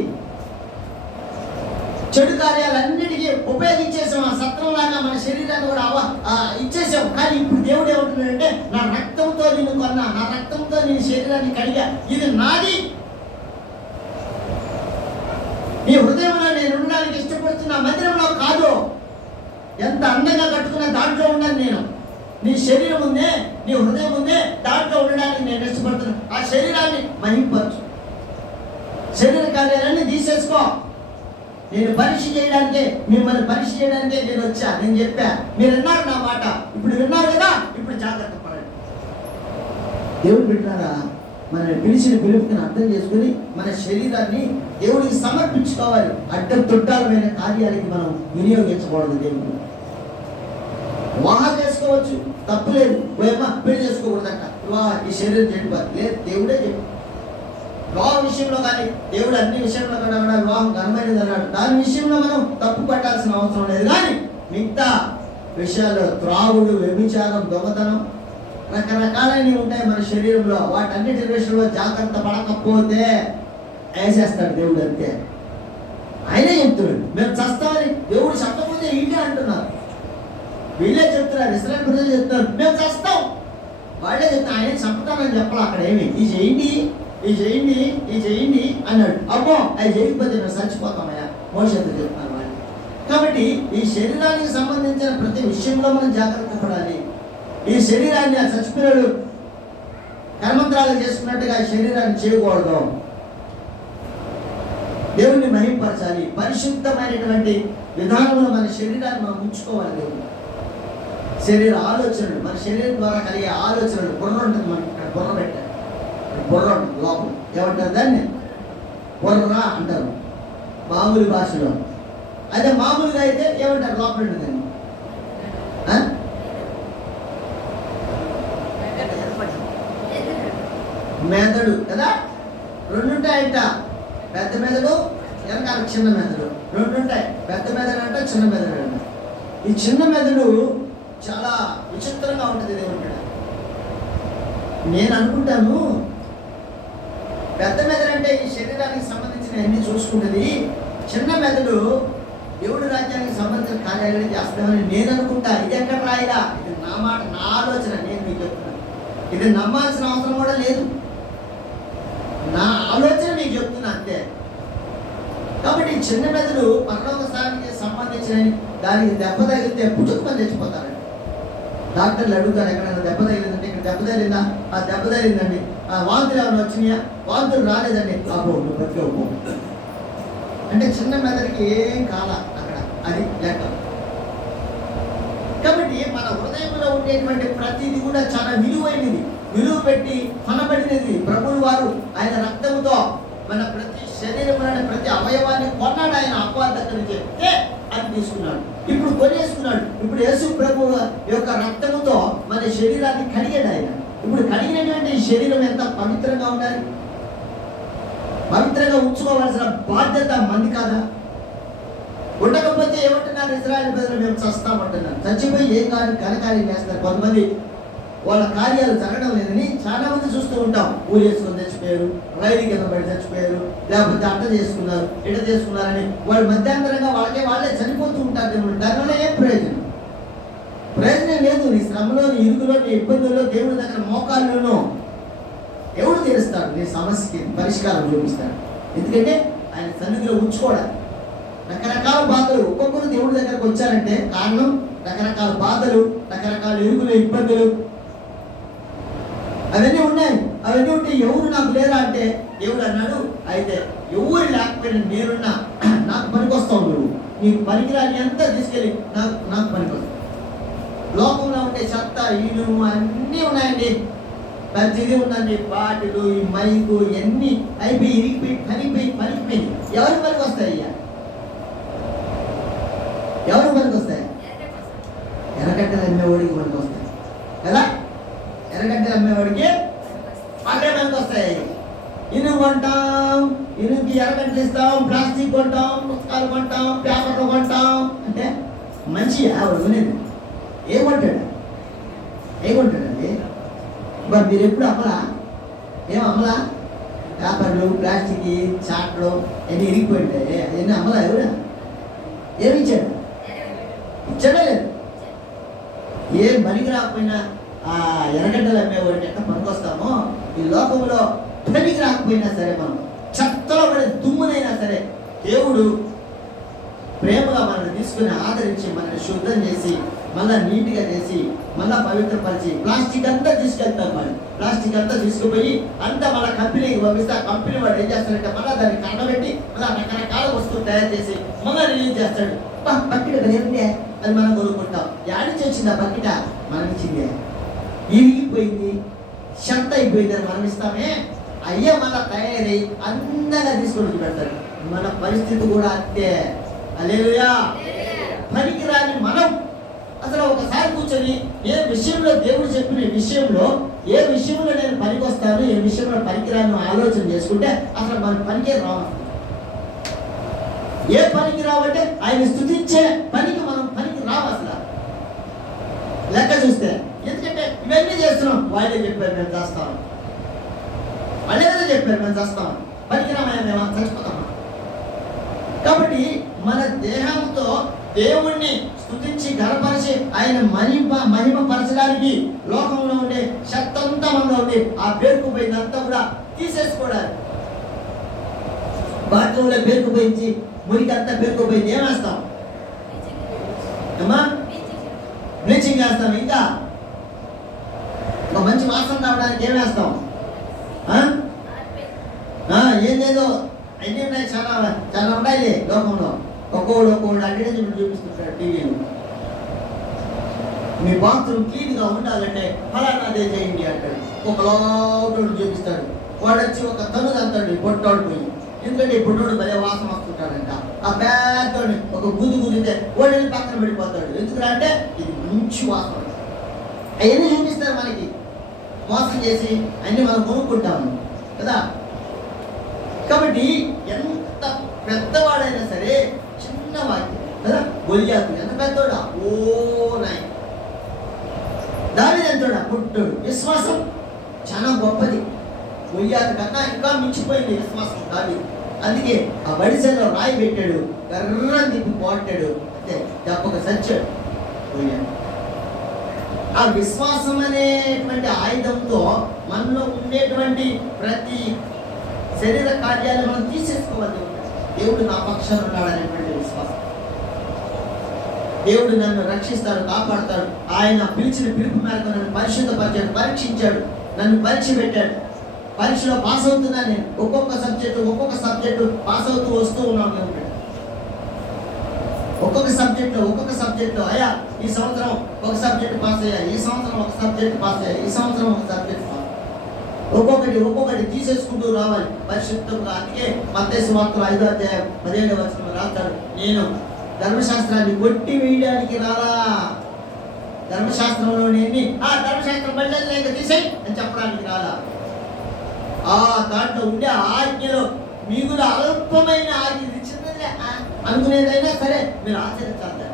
చెడు కార్యాలన్నిటికీ ఉపయోగించేసాం. ఆ సత్రంలాగా మన శరీరాన్ని కూడా ఇచ్చేసాం. కానీ ఇప్పుడు దేవుడు ఏమంటున్నాడంటే, నా రక్తంతో నిన్ను కొన్నా, నా రక్తంతో నీ శరీరాన్ని కడిగా, ఇది నాది. నీ హృదయంలో నేను ఉండడానికి ఇష్టపడుతున్న మందిరంలో కాదు, ఎంత అందంగా కట్టుకున్న దాంట్లో ఉండను నేను. నీ శరీరం ఉందే, నీ హృదయం ఉందే, దాంట్లో ఉండడానికి నేను ఇష్టపడుతున్నాను. ఆ శరీరాన్ని మహింపరచు, శరీర కార్యాలన్నీ తీసేసుకో. నేను పరీక్ష చేయడానికే, మిమ్మల్ని పరీక్ష చేయడానికే నేను వచ్చా. నేను చెప్పా, మీరు విన్నారు నా మాట, ఇప్పుడు విన్నారు కదా, ఇప్పుడు జాగ్రత్త పడండి. దేవుడు పెట్టారా, మన పిలిచిన పిలుపుని అర్థం చేసుకుని మన శరీరాన్ని దేవుడికి సమర్పించుకోవాలి. అడ్డం తొట్టాలమైన కార్యాలకి మనం వినియోగించకూడదు. దేవుడు వివాహం చేసుకోవచ్చు, తప్పు లేదు. పోయమ్మా పెళ్లి చేసుకోకూడదంట, ఈ శరీరం చెడిపోదు లేదు, దేవుడే చెప్పు. వివాహం విషయంలో కానీ దేవుడు అన్ని విషయంలో కూడా వివాహం ఘనమైనది అన్నాడు. దాని విషయంలో మనం తప్పు పట్టాల్సిన అవసరం లేదు. కానీ మిగతా విషయాల్లో త్రాగుడు, వ్యభిచారం, దొంగతనం రకరకాలైనవి ఉంటాయి మన శరీరంలో. వాటన్నిటి విషయంలో జాగ్రత్త పడకపోతే వేసేస్తాడు దేవుడు అంతే. ఆయనే చెప్తున్నాడు, మేము చస్తామని. దేవుడు చెప్పకపోతే వీళ్ళే అంటున్నారు, వీళ్ళే చెప్తున్నారు, ఇశ్రాయేలు ప్రజలు చెప్తున్నారు మేము చస్తాం. వాళ్ళే చెప్తారు, ఆయన చంపుతానని చెప్పాలి. అక్కడ ఏమి ఈ చేయండి అన్నాడు. అబ్బో అవి చేయకపోతే మేము చచ్చిపోతామయ్యా, మోషంతో చెప్తున్నాను వాళ్ళు. కాబట్టి ఈ శరీరానికి సంబంధించిన ప్రతి విషయంలో మనం జాగ్రత్త పడాలి. ఈ శరీరాన్ని ఆ చచ్చిపోయాడు కర్మంత్రాలు చేసుకున్నట్టుగా ఈ శరీరాన్ని చేయకూడదు. దేవుణ్ణి మహింపరచాలి. పరిశుద్ధమైనటువంటి విధానంలో మన శరీరాన్ని మనం ఉంచుకోవాలి. దేవుడు శరీర ఆలోచనలు, మన శరీరం ద్వారా కలిగే ఆలోచనలు, బుర్ర ఉంటుంది మనకి. ఇక్కడ బుర్ర పెట్టారు, బుర్ర ఉంటుంది లోపల. ఏమంటారు దాన్ని? బుర్ర అంటారు మామూలు భాషలో. అదే మామూలుగా అయితే ఏమంటారు లోపల ఉంటుందండి? మెదడు కదా, రెండు ఉంటాయంట. పెద్ద మెదడు, వెనకాల చిన్న మెదడు, రెండు ఉంటాయి. పెద్ద మెదడు అంట, చిన్న మెదడు అంట. ఈ చిన్న మెదడు చాలా విచిత్రంగా ఉంటుంది. దేవుడు నేను అనుకుంటాను, పెద్ద మెదడు అంటే ఈ శరీరానికి సంబంధించిన అన్ని చూసుకుంటుంది. చిన్న మెదడు దేవుడి రాజ్యానికి సంబంధించిన కార్యాలను చేస్తామని నేను అనుకుంటా. ఇది ఎక్కడ రాయిలా? ఇది నా మాట, నా ఆలోచన. నేను మీకు చెప్తున్నాను, ఇది నమ్మాల్సిన అవసరం కూడా లేదు. నా ఆలోచన మీకు చెప్తున్నా అంతే. కాబట్టి చిన్న మెదడు పరలోక స్థానానికి సంబంధించిన దానికి దెబ్బ తగిలితే పుట్టుకుని చచ్చిపోతారండి. డాక్టర్లు అడుగుతారు, ఎక్కడైనా దెబ్బ తగిలిందంటే ఇక్కడ దెబ్బ తగిలిందా, ఆ దెబ్బ తగిలిందండి. వాంతులు ఏమైనా వచ్చినాయా, వాంతులు రాలేదండి, అబ్బో నువ్వు బతికేవు. అంటే చిన్న మెదడుకి ఏం కాల అక్కడ, అది లెక్క. కాబట్టి మన హృదయంలో ఉండేటువంటి ప్రతిదీ కూడా చాలా విలువైనది, విలువ పెట్టి కొనబడినది. ప్రభువు వారు ఆయన రక్తముతో మన ప్రతి శరీరంలోని ప్రతి అవయవాన్ని కొన్నాడు. ఆయన అపవాది దగ్గర నుంచి అని తీసుకున్నాడు, ఇప్పుడు కొనేసుకున్నాడు. ఇప్పుడు యేసు ప్రభు యొక్క రక్తముతో మన శరీరాన్ని కడిగాడు ఆయన. ఇప్పుడు కడిగినటువంటి ఈ శరీరం ఎంత పవిత్రంగా ఉండాలి, పవిత్రంగా ఉంచుకోవాల్సిన బాధ్యత మంది కాదా? ఉండకపోతే ఏమంటున్నారు ఇశ్రాయేలు ప్రజలు, మేము చస్తామంటున్నారు. చచ్చిపోయి ఏ ఘనకార్యం చేస్తారు. కొంతమంది వాళ్ళ కార్యాలు జరగడం లేదని చాలా మంది చూస్తూ ఉంటాం. ఊరేసుకొని చచ్చిపోయారు, రైలు కింద పడి చచ్చిపోయారు, లేకపోతే అట్ట చేసుకున్నారు, ఇట చేసుకున్నారని వాళ్ళు మధ్యాంతరంగా వాళ్ళే చనిపోతూ ఉంటారు. దానివల్ల ఏం ప్రయోజనం? ప్రయోజనం లేదు. నీ శ్రమలో, నీ ఇరుకులో, నీ ఇబ్బందుల్లో దేవుడి దగ్గర మోకాళ్ళను ఎవడు తీరుస్తాడు? నీ సమస్యకి పరిష్కారం చూపిస్తాడు. ఎందుకంటే ఆయన సన్నిధిలో ఉంచుకోవడానికి రకరకాల బాధలు. ఒక్కొక్కరు దేవుడి దగ్గరకు వచ్చారంటే కారణం రకరకాల బాధలు, రకరకాల ఇరుకులు, ఇబ్బందులు అవన్నీ ఉన్నాయి. అవన్నీ ఉంటే ఎవరు నాకు లేరా అంటే దేవుడు అన్నాడు, అయితే ఎవరు లేకపోయినా నేనున్నా, నాకు పనికొస్తావు. నువ్వు నీకు పనికిరాని అంతా తీసుకెళ్ళి నాకు పనికొస్తావు. లోకంలో ఉండే చెత్త, ఇనుము అన్నీ ఉన్నాయండి, ప్రతిదీ ఉందండి. పాటలు, ఈ మైకు ఇవన్నీ అయిపోయి ఇరిగిపోయి పనికిపోయి ఎవరి పనికి వస్తాయి? అయ్యా ఎవరి పనికి వస్తాయి? ఎర్రగడ్డలు అమ్మేవాడికి పనికి వస్తాయి కదా. ఎర్రగడ్డలు అమ్మేవాడికి అదే పనికి వస్తాయి. ఇనుము కొంటాం, ఇనుముకి ఎర్రగడ్డలు ఇస్తాం, ప్లాస్టిక్ కొంటాం, పుస్తకాలు కొంటాం, పేపర్లు కొంటాం. అంటే మంచి ఆవిడ కొనేది ఏమంటాడండి? మరి మీరు ఎప్పుడు అమ్మలా? అమ్మలా? పేపర్లు, ప్లాస్టిక్, చాట్లు అన్నీ ఇరిగిపోయింటాయి, అవన్నీ అమ్మలా? ఎవరా ఏమి ఇచ్చాడు? ఇచ్చాడా లేదు? ఏం పనికి రాకపోయినా ఆ ఎర్రగడ్డలు అమ్మేవాడికి ఎట్లా పనికొస్తామో, ఈ లోకంలో పనికి రాకపోయినా సరే, మనం చెత్తలో పడే దుమ్మునైనా సరే దేవుడు ప్రేమగా మనల్ని తీసుకుని ఆదరించి మనల్ని శుద్ధం చేసి మళ్ళీ నీట్గా చేసి మళ్ళీ పవిత్రపరిచి ప్లాస్టిక్ అంతా తీసుకెళ్తాం. మరి ప్లాస్టిక్ అంతా తీసుకుపోయి అంతా మళ్ళీ కంపెనీకి పంపిస్తే ఆ కంపెనీ వాడు ఏం చేస్తాడంటే మళ్ళీ దాన్ని కండబెట్టి మళ్ళీ రకరకాల వస్తువులు తయారు చేసి మళ్ళీ రిలీజ్ చేస్తాడు. బకెట్ ఏంటే అది మనం కొనుక్కుంటాం. యాడిచి వచ్చింది ఆ బకెట? మనం ఇచ్చిందే. ఇరిగిపోయింది, చెత్త అయిపోయింది అని మనం ఇస్తామే. అయ్యే మళ్ళీ తయారై అందంగా తీసుకొని పెడతాడు. మన పరిస్థితి కూడా అంతే. హల్లెలూయా. పనికిరాని మనం అసలు ఒకసారి కూర్చొని ఏ విషయంలో దేవుడు చెప్పిన విషయంలో, ఏ విషయంలో నేను పనికి వస్తాను, ఏ విషయంలో పనికిరాను ఆలోచన చేసుకుంటే అసలు మన పనికే రావు. ఏ పనికి రావంటే ఆయన స్తుతించే పనికి మనం పనికి రావు అసలు లెక్క చూస్తే. ఎందుకంటే ఇవన్నీ చేస్తున్నాం, వాళ్ళే చెప్పారు మేము చేస్తాం, వాళ్ళే కదా చెప్పారు మేము చేస్తాం, పనికిరామయ్యా మేము చచ్చిపోతామా? కాబట్టి మన దేహంతో దేవుణ్ణి స్తుతించి గణపరిచి ఆయన మహిమ పరచడానికి లోకంలో ఉండే శక్తి అంతా మనలో ఉంది. ఆ పేరుకుపోయిందంతా కూడా తీసేసుకోవడానికి. బాత్రూంలో పేరుకుపోయించి మురికి అంతా పేరుకుపోయింది, ఏమేస్తాం అమ్మా? బ్లీచింగ్ వేస్తాం. ఇంకా ఒక మంచి వాసన రావడానికి ఏం వేస్తాం? ఏం లేదో అన్నీ ఉన్నాయి, చాలా ఉన్నాయి లోకంలో. ఒక్కోడు అడ్వర్టైజ్మెంట్ చూపిస్తుంటాడు టీవీలో. మీ బాత్రూమ్ క్లీన్గా ఉండాలంటే ఫలానాదే చేయండి అంటాడు. ఒక లోటు చూపిస్తాడు. వాడు వచ్చి ఒక తను అంటాడు పొట్టోడు పోయి. ఎందుకంటే ఈ పొట్టోడు భలే వాసన వస్తుంటాడంట. ఆ పేదోడిని ఒక గుదితే వాడిని పక్కన పడిపోతాడు. ఎందుకంటే ఇది మంచి వాసన. అవన్నీ చూపిస్తారు మనకి, మోసం చేసి అన్ని మనం కొనుక్కుంటాము కదా. కాబట్టి ఎంత పెద్దవాడైనా సరే చిన్న వాక్యం కదా. గొలియాతు ఎంత పెద్దోడా? ఓ నాయ్. దావీదు ఎంతోడా? పుట్టుడు. విశ్వాసం చాలా గొప్పది. గొలియాతు కన్నా ఇంకా మించిపోయింది విశ్వాసం దావీదు. అందుకే ఆ బడిసెల్లో రాయి పెట్టాడు, కర్రని తిప్పి పోటాడు, అంతే దెబ్బకు చచ్చాడు గొలియాతు. ఆ విశ్వాసం అనేటువంటి ఆయుధంతో మనలో ఉండేటువంటి ప్రతి శరీర కార్యాలు మనం తీసేసుకోవాలి. దేవుడు నా పక్షాన ఉన్నాడు అనేటువంటి విశ్వాసం. దేవుడు నన్ను రక్షిస్తాడు, కాపాడుతాడు. ఆయన పిలిచిన పిలుపు మేరకు నన్ను పరిశుద్ధపరిచాడు, పరీక్షించాడు, నన్ను పరీక్ష పెట్టాడు. పరీక్షలో పాస్ అవుతున్నాను నేను. ఒక్కొక్క సబ్జెక్టు పాస్ అవుతూ వస్తూ ఉన్నాను. ఒక్కొక్క సబ్జెక్టులో అయ్యా ఈ సంవత్సరం ఒక సబ్జెక్టు పాస్ అయ్యా, ఈ సంవత్సరం ఒక సబ్జెక్టు పాస్ అయ్యా, ఈ సంవత్సరం ఒక సబ్జెక్టు పాస్. ఒక్కొక్కటి తీసేసుకుంటూ రావాలి పరిశుద్ధంగా. అందుకే మత్తయి సువార్తలో 5వ అధ్యాయం 17వ వచనంలో రాస్తాడు, నేను ధర్మశాస్త్రాన్ని కొట్టి వేయడానికి రాలా, ధర్మశాస్త్రంలోని ధర్మశాస్త్రం బళ్ళని లేక తీసేయి అని చెప్పడానికి రాలా. ఆ దాంట్లో ఉండే ఆజ్ఞలో మిగులు అల్పమైన ఆజ్ఞ ఇచ్చినదే అనుకునేదైనా సరే మీరు ఆచరించాలి.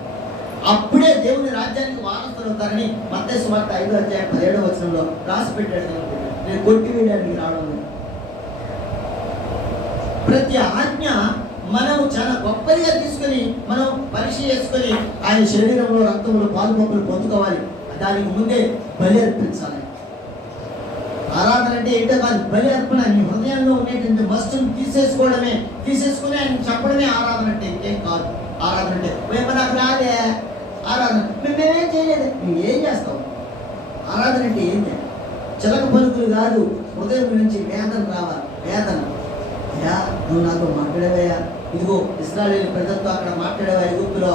అప్పుడే దేవుని రాజ్యానికి వారసులు అవుతారని మత్తయి సువార్త 5వ అధ్యాయం 17వ వచనంలో రాసి పెట్టాడు. నేను కొట్టి వేయడానికి రావడం. ప్రతి ఆజ్ఞ మనం చాలా గొప్పదిగా తీసుకొని మనం పరీక్ష చేసుకొని ఆయన శరీరంలో రక్తంలో పాలుపొక్కులు పొందుకోవాలి. దానికి ముందే బలి అర్పించాలి. ఆరాధన అంటే ఏంటో కాదు, బలి అర్పణ. నీ హృదయంలో ఉండేటువంటి వస్తువును తీసేసుకుని ఆయన చెప్పడమే ఆరాధన అంటే. ఇంకేం కాదు ఆరాధన అంటే. మేము నాకు రాదే ఆరాధన, మేమేం చేయలేదు. నువ్వు ఏం చేస్తావు? ఆరాధన అంటే ఏం చేయాలి? చిలక పలుకులు కాదు, హృదయం నుంచి వేదన రావాలి. వేదన, అయ్యా నువ్వు నాతో మాట్లాడేవయ్యా, ఇదిగో ఇశ్రాయేలు ప్రజలతో అక్కడ మాట్లాడేవా ఐగుప్తులో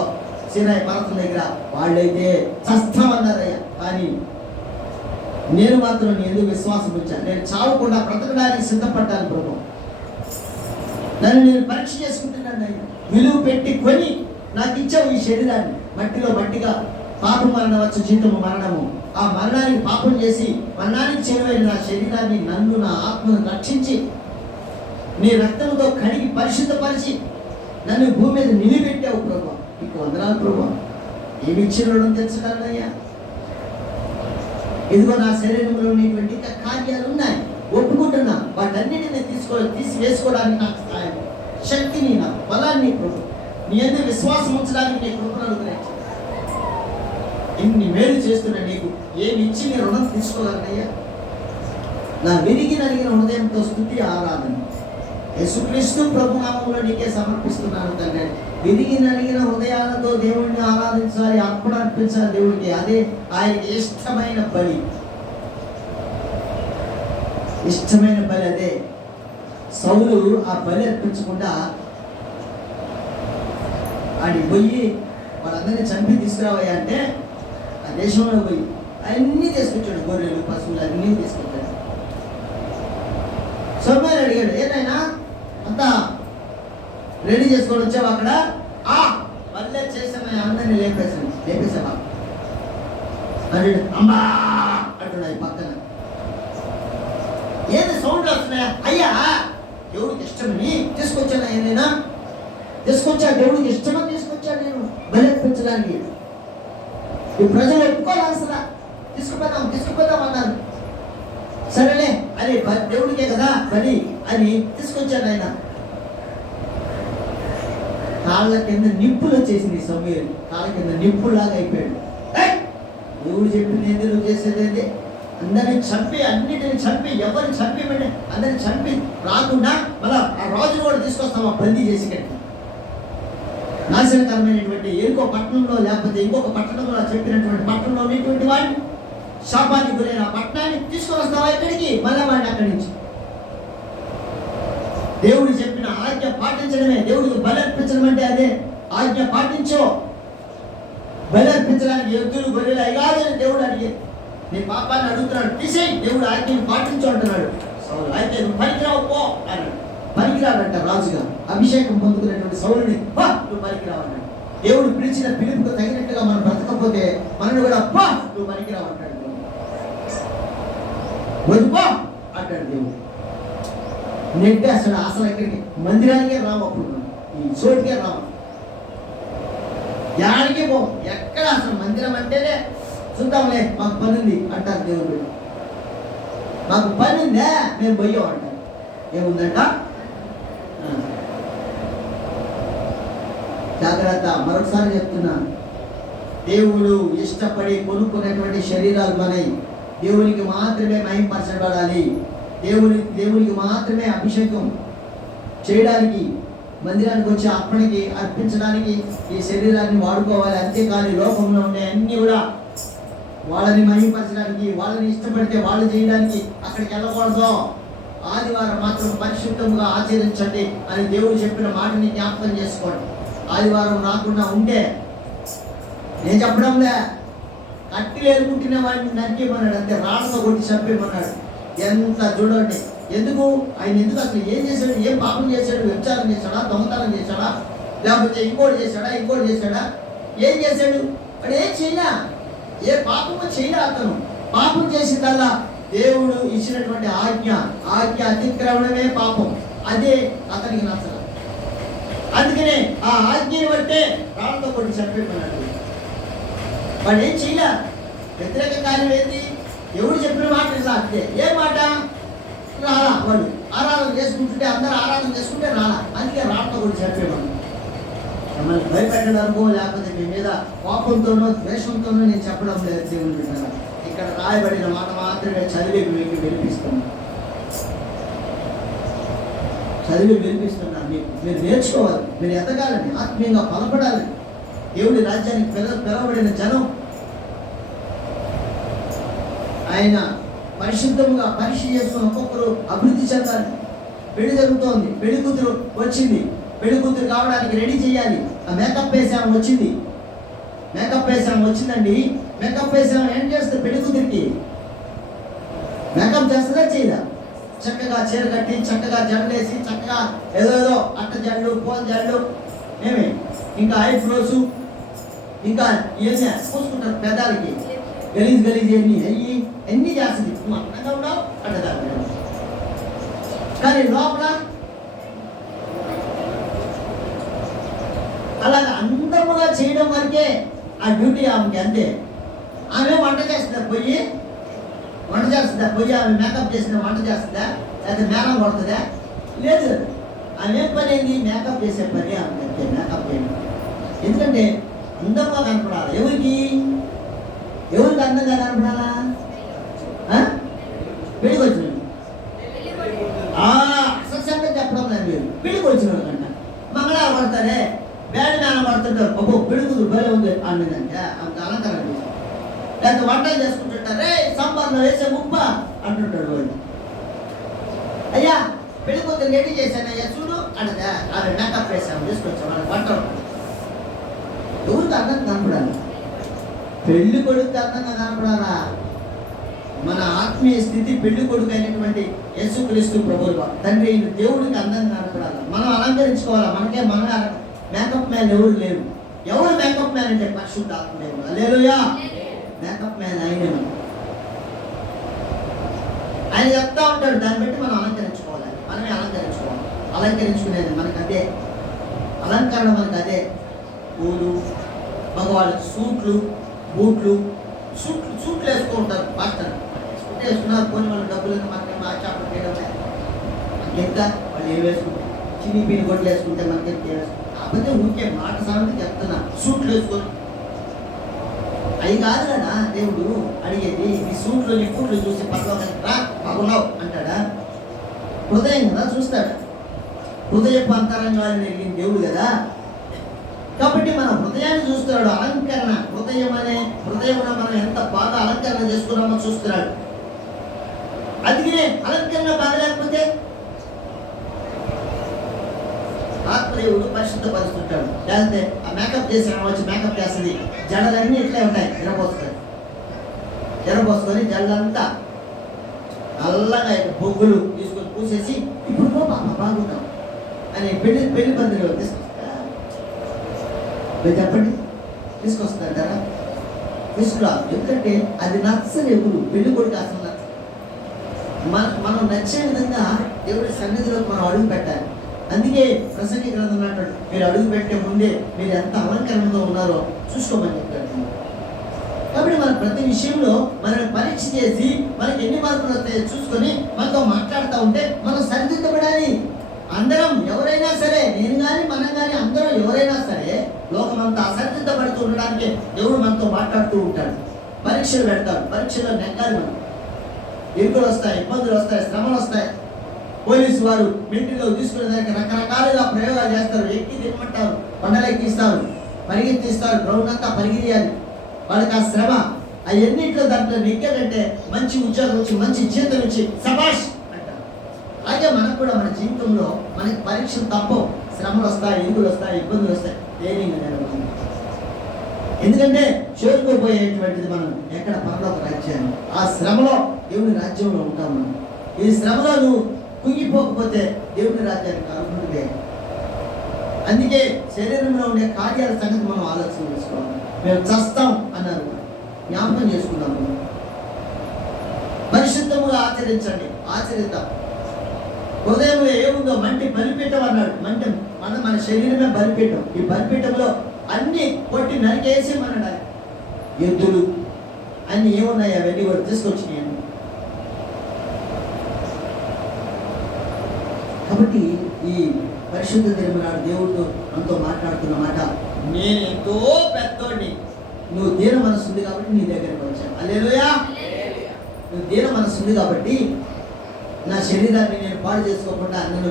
సీనాయి పర్వతం దగ్గర, వాళ్ళైతే చస్తామన్నారయ్యా, కానీ నేను మాత్రం నీ ఎందుకు విశ్వాసం ఉంచాను. నేను చావకుండా బ్రతకడానికి సిద్ధపడ్డాను ప్రభు. నన్ను నేను పరీక్ష చేసుకుంటున్నాను. ఆయన విలువ పెట్టి కొని నాకు ఇచ్చావు ఈ శరీరాన్ని. మట్టిలో మట్టిగా పాపం మరణం వచ్చు, జీతము మరణము. ఆ మరణానికి పాపం చేసి మరణానికి చేరువైన నా శరీరాన్ని, నన్ను, నా ఆత్మను రక్షించి నీ రక్తంతో కడిగి పరిశుద్ధపరిచి నన్ను భూమి మీద నిలిపెట్టావు ప్రభు. నీకు వందనాలు ప్రభు. ఏమి ఇచ్చిన రుణం తెచ్చుకోవాలయ్యా. ఇదిగో నా శరీరంలో ఉన్నటువంటి కార్యాలు ఉన్నాయి, ఒప్పుకుంటున్నా. వాటన్నిటిని తీసి వేసుకోవడానికి నాకు సహాయం, శక్తిని, నాకు బలాన్ని ప్రభు. నీ ఎందుకు విశ్వాసం ఉంచడానికి నీ కృపను అనుగ్రహించు. ఇన్ని మేలు చేస్తున్నా నీకు ఏమి ఇచ్చి నీ రుణం తీసుకోగలనయ్యా. నా విరిగి నలిగిన హృదయంతో స్తుతి ఆరాధన యేసుక్రీస్తు ప్రభు నామములో నీకే సమర్పిస్తున్నాను తండ్రి. విరిగి నలిగిన హృదయాలతో దేవుడిని ఆరాధించాలి, అర్పణ అర్పించాలి దేవుడికి. అదే ఆయనకి ఇష్టమైన బలి. అదే. సౌలు ఆ బలి అర్పించకుండా ఆడి పోయి వాళ్ళందరినీ చంపి తీసుకురావయ్యా అంటే ఆ దేశంలో పోయి అన్నీ తీసుకొచ్చాడు. గొర్రెలు, పశువులు అన్నీ తీసుకొచ్చాడు. సమయాలు అడిగాడు, ఏదైనా అంతా రెడీ చేసుకొని వచ్చావు అక్కడ? మళ్ళీ చేసామా, అందరినీ లేపేసామా అంటే అమ్మా అంటున్నాయి పక్కన. ఏది సౌండ్లు వస్తున్నాయా? అయ్యా దేవుడికి ఇష్టమని తీసుకొచ్చాను. ఏదైనా తీసుకొచ్చా, దేవుడికి ఇష్టమని తీసుకొచ్చాను నేను బలి అర్పించడానికి. ఈ ప్రజలు ఒప్పుకోవాలి అసలు. తీసుకుపోదాం అన్నారు. సరేలే అని దేవుడికే కదా బలి అని తీసుకొచ్చాను. ఆయన కాళ్ళ కింద నిప్పులు వచ్చేసింది. సమూయేలు కాళ్ళ కింద నిప్పులాగా అయిపోయాడు. దేవుడు చెప్పింది ఏంటి, నువ్వు చేసేది అందరిని చంపి, అన్నిటిని చంపి, ఎవరిని చంపేమంటే అందరిని చంపి రాకుండా మళ్ళా ఆ రాజును కూడా తీసుకొస్తాం, ఆ బందీ చేసి కట్టి. నాశనకరమైనటువంటి ఇంకో పట్టణంలో లేకపోతే ఇంకొక పట్టణంలో చెప్పినటువంటి పట్టణంలో ఉన్నటువంటి వాడిని, శాపానికి గురైన పట్టణాన్ని తీసుకొని వస్తావా ఇక్కడికి? మళ్ళా వాడిని అక్కడి నుంచి. దేవుడు చెప్పిన ఆజ్ఞ పాటించడమే. దేవుడికి బలి అర్పించడం అంటే అదే. ఆజ్ఞ పాటించో. బలి అర్పించడానికి ఎద్దులు, గొర్రెలు అయ్యాలి అని దేవుడు అడిగే. నీ పాపాన్ని అడుగుతున్నాడు, తీసేయి, దేవుడు ఆజ్ఞను పాటించు అంటున్నాడు. అయితే నువ్వు పనికిరావు పో అన్నాడు. పనికిరాడంట రాజుగా అభిషేకం పొందుకున్నటువంటి సౌలుని, నువ్వు పనికిరావు అన్నాడు. దేవుడు పిలిచిన పిలుపుకు తగినట్టుగా మనం బ్రతకపోతే మనల్ని కూడా నువ్వు పనికిరావు అంటాడు. వదుపో అంటాడు దేవుడు. నెట్టే అసలు ఎక్కడికి మందిరానికే రావు, అప్పుడు ఈ చోటుకే రావు, యాడికి పో. ఎక్కడ అసలు మందిరం అంటేనే చూద్దాంలే, మాకు పని ఉంది అంటారు దేవుడు. మాకు పని ఉందే మేము పోయాం అంటారు. ఏముందంట? జాగ్రత్త. మరొకసారి చెప్తున్నా, దేవుడు ఇష్టపడి కొనుక్కున్నటువంటి శరీరాలు మనవి. దేవునికి మాత్రమే మహిమపరచబడాలి. దేవునికి మాత్రమే అభిషేకం చేయడానికి మందిరానికి వచ్చి అర్పణకి అర్పించడానికి ఈ శరీరాన్ని వాడుకోవాలి. అంతేకాని లోకంలో ఉండే అన్ని కూడా వాళ్ళని మహిమపరచడానికి, వాళ్ళని ఇష్టపడితే వాళ్ళు చేయడానికి అక్కడికి వెళ్ళకూడదు. ఆదివారం మాత్రం పరిశుద్ధంగా ఆచరించండి అని దేవుడు చెప్పిన మాటని జ్ఞాపకం చేసుకోండి. ఆదివారం రాకుండా ఉంటే నేను చెప్పడంలే, కట్టిలు ఎదుర్కొంటున్న వాడిని నరికేమన్నాడు, అంతే రాళ్ళతో కొట్టి చంపేమన్నాడు. ఎంత చూడండి, ఎందుకు ఆయన ఎందుకు అసలు ఏం చేశాడు, ఏం పాపం చేశాడు? వ్యభిచారం చేశాడా, దొంగతనం చేశాడా, లేకపోతే ఇంకోటి చేశాడా? ఏం చేశాడు? వాడు ఏం చేయలే, ఏ పాపము చేయలే. అతను పాపం చేసిందల్లా దేవుడు ఇచ్చినటువంటి ఆజ్ఞ అతిక్రమణమే పాపం. అదే అతనికి నచ్చదు. అందుకనే ఆ ఆజ్ఞని బట్టే రాళ్ళతో కొట్టి చంపేమన్నాడు. వాడు ఏం చేయలే. వ్యతిరేక కార్యం ఏంటి? ఎవడు చెప్పిన మాట అంతే. ఏ మాట? రాలా. వాడు ఆరాధన చేసుకుంటుంటే, అందరూ ఆరాధన చేసుకుంటే రాలా. అందుకే రాళ్ళతో కొట్టి చంపేమన్నాడు. మిమ్మల్ని భయపెట్టడానికో లేకపోతే మీ మీద కోపంతోనో ద్వేషంతోనో నేను చెప్పడం లేదు. దేవుని బిడ్డలారా, ఇక్కడ రాయబడిన మాట మాత్రమే చదివి మీకు వినిపిస్తున్నాను. మీరు నేర్చుకోవాలి, మీరు ఎదగాలని, ఆత్మీయంగా బలపడాలని. దేవుడి రాజ్యానికి పిలవబడిన జనం ఆయన పరిశుద్ధంగా పరీక్ష చేసుకుని ఒక్కొక్కరు అభివృద్ధి చెందాలి. పెళ్లి జరుగుతోంది, పెళ్లి కూతురు వచ్చింది, పెళ్లి కూతురు కావడానికి రెడీ చేయాలి. ఆ మేకప్ వేసాము వచ్చింది, వచ్చిందండి. మేకప్ వేసాము ఏం చేస్తుంది? పెళ్లి కూతురికి మేకప్ చేస్తుందా చేయదా? చక్కగా చీర కట్టి, చక్కగా జడలేసి, చక్కగా ఏదో అట్ట జడ్లు, పూల జడ్లు, ఏమి ఇంకా ఐబ్రోస్, ఇంకా ఇవన్నీ పూసుకుంటారు పెదాలకి, గలీజ్ ఎన్ని చేస్తుంది. నువ్వు అందంగా ఉన్నావు అడ్డదాన్ని. కానీ లోపల అలాగ అందముగా చేయడం వరకే ఆ డ్యూటీ ఆమెకి. అంతే. ఆమె వంట చేస్తుందా పోయి ఆమె మేకప్ చేసిన వంట చేస్తుందా, లేకపోతే మేళం కొడుతుందా? లేదు. ఆమె పని ఏంది? మేకప్ చేసే పని ఆమె. మేకప్ చేయండి. ఎందుకంటే అందంగా కనపడాలి. ఎవరికి అందంగా కనపడాలా? పెళ్ళికి వచ్చిన అసలు చెప్పడం లేదు. మీరు పెళ్ళికి వచ్చిన కంట మంగళాలు పడతారే, బ్యాడ్ మేళం పడుతుంటారు. అబ్బో పెళ్ళికూతురు భలే ఉంది అంటుందంటే ఆమెకు అలంకరణ చేసి, లేకపోతే వంటలు చేసుకుంటుంటారే, సాంబార్లో వేసే ముప్ప అంటుంటాడు వాళ్ళు. అయ్యా పెళ్లి కూతురు రెడీ చేశానయ్యా చూడు అంటే ఆమె మేకప్ వేసాము, తీసుకొచ్చాం వాళ్ళకి వంటలు. ఎవరికి అందంగా కనపడాలి? పెళ్లి కొడుకు అందంగా కనపడాలా? మన ఆత్మీయ స్థితి పెళ్లి కొడుకు అయినటువంటి యేసుక్రీస్తు ప్రభువు తండ్రి దేవుడికి అందంగా కనపడాలి. మనం అలంకరించుకోవాలా. మనమే మేకప్ మ్యాన్ ఎవరు లేరు. ఎవరు మేకప్ మ్యాన్ అంటే పరిశుద్ధాత్మ దేవుడు. హల్లెలూయా. మేకప్ మ్యాన్ ఆయన చెప్తా ఉంటాడు. దాన్ని బట్టి మనం అలంకరించుకోవాలి. మనమే అలంకరించుకోవాలి. అలంకరించుకునేది మనకు అదే అలంకరణ, మనకు అదే పూలు, మగవాళ్ళకి సూట్లు, బూట్లు. సూట్లు వేసుకుంటారు. మాస్టర్ వేసుకున్నారు. కొన్ని వాళ్ళు డబ్బులు మనకేమో ఆచాపలు చేయడం ఎంత వాళ్ళు ఏం వేసుకుంటారు. చిన్ని పీని గొడ్లు వేసుకుంటే మనకి కాకపోతే ఊరికే మాట సామెత చెప్తున్నా. సూట్లు వేసుకొని అవి కాదు కదా దేవుడు అడిగేది. ఈ సూట్లు నీ కూట్లు చూసి పర్వాలేదు రా బాగున్నావు అంటాడా? హృదయం కదా చూస్తాడు. హృదయపు అంతరంగాన్ని నెరిగిన దేవుడు కదా. కాబట్టి మన హృదయాన్ని చూస్తున్నాడు. అలంకరణ హృదయమున మనం ఎంత బాగా అలంకరణ చేసుకున్నామో చూస్తున్నాడు. అందుకనే అలంకరణ బాగా లేకపోతే ఆత్మదేవుడు పరిశుద్ధపరుస్తుంటాడు. లేకపోతే ఆ మేకప్ చేసిన వచ్చి మేకప్ చేస్తుంది, జడలన్నీ ఇట్లే ఉంటాయి, ఎరబోసుకొని జడలంతా నల్లగా బొగ్గులు తీసుకొని పూసేసి ఇప్పుడు బాగున్నాం అని పెళ్లి పందిలో తీసుకొస్తా. చెప్పండి, తీసుకొస్తారా? తీసుకురా. ఎందుకంటే అది నచ్చని ఎవరు పెళ్లి కొడుకు అసలు నచ్చ. మనం నచ్చే విధంగా దేవుడి సన్నిధిలోకి మనం అడుగు పెట్టాలి. అందుకే ప్రసంగి గ్రంథం అంటాడు, మీరు అడుగు పెట్టే ముందే మీరు ఎంత అలంకరణతో ఉన్నారో చూసుకోమని చెప్తాడు. కాబట్టి మనం ప్రతి విషయంలో మనల్ని పరీక్ష చేసి మనకి ఎన్ని మార్పులు వస్తాయో చూసుకొని మనతో మాట్లాడుతూ ఉంటే మనం సరిదిద్దబడాలి. అందరం ఎవరైనా సరే, నేను కానీ మనం కానీ అందరం ఎవరైనా సరే లోకం అంతా అసరిదిద్దబడుతూ ఉండడానికి దేవుడు మనతో మాట్లాడుతూ ఉంటాడు. పరీక్షలు పెడతాడు. పరీక్షలో నెగ్గాలి. మనం ఇరుకులు వస్తాయి, ఇబ్బందులు వస్తాయి, శ్రమలు వస్తాయి. పోలీసు వారు మిలిటరీలో తీసుకునే దానికి రకరకాలుగా ప్రయోగాలు చేస్తారు. ఎక్కి తినమంటారు, కొండలు ఎక్కిస్తారు, పరిగెత్తిస్తారు, గ్రౌండ్ అంతా పరిగెత్తాలి. వాళ్ళకి ఆ శ్రమ అవన్నింటిలో దాంట్లో నెగ్గాలంటే మంచి ఉద్యోగం వచ్చి మంచి జీతం ఇచ్చి సబాష్ అంటారు. అలాగే మనకు కూడా మన జీవితంలో మనకి పరీక్షలు తప్పవు, శ్రమలు వస్తాయి, ఇరుగులు వస్తాయి, ఇబ్బందులు వస్తాయి. ధైర్యంగా నిలబడాలి. ఎందుకంటే చేరుకోపోయేటువంటిది మనం ఎక్కడ పరలోక రాజ్యాన్ని, ఆ శ్రమలో దేవుని రాజ్యంలో ఉంటాం మనం. ఈ శ్రమలో నువ్వు కుంగిపోకపోతే దేవుని రాజ్యానికి అర్హుడివే. అందుకే శరీరంలో ఉండే కార్యాల సంగతి మనం ఆలోచన చేసుకోవాలి. మేము చస్తాం అన్నారు, జ్ఞాపకం చేసుకున్నాము. పరిశుద్ధముగా ఆచరించండి, ఆచరిద్దాం. హృదయంలో ఏముందో మంటి బలిపీఠం అన్నాడు. మంటి మన శరీరమే బలిపీఠం. ఈ బలిపీఠంలో అన్ని కొట్టి నరికేసి మన ఎద్దులు అన్ని ఏమున్నాయి అవన్నీ కూడా తీసుకొచ్చినాయి. కాబట్టి ఈ పరిశుద్ధ దినమునాడు దేవుడితో మనతో మాట్లాడుతున్న మాట, నేను ఎంతో పెద్దోడిని, నువ్వు దీన మనసు ఉంది కాబట్టి నీ దగ్గరికి వచ్చాను. హల్లెలూయా. నువ్వు దీన మనసు ఉంది కాబట్టి నా శరీరాన్ని నేను పాడు చేసుకోకుండా నిన్ను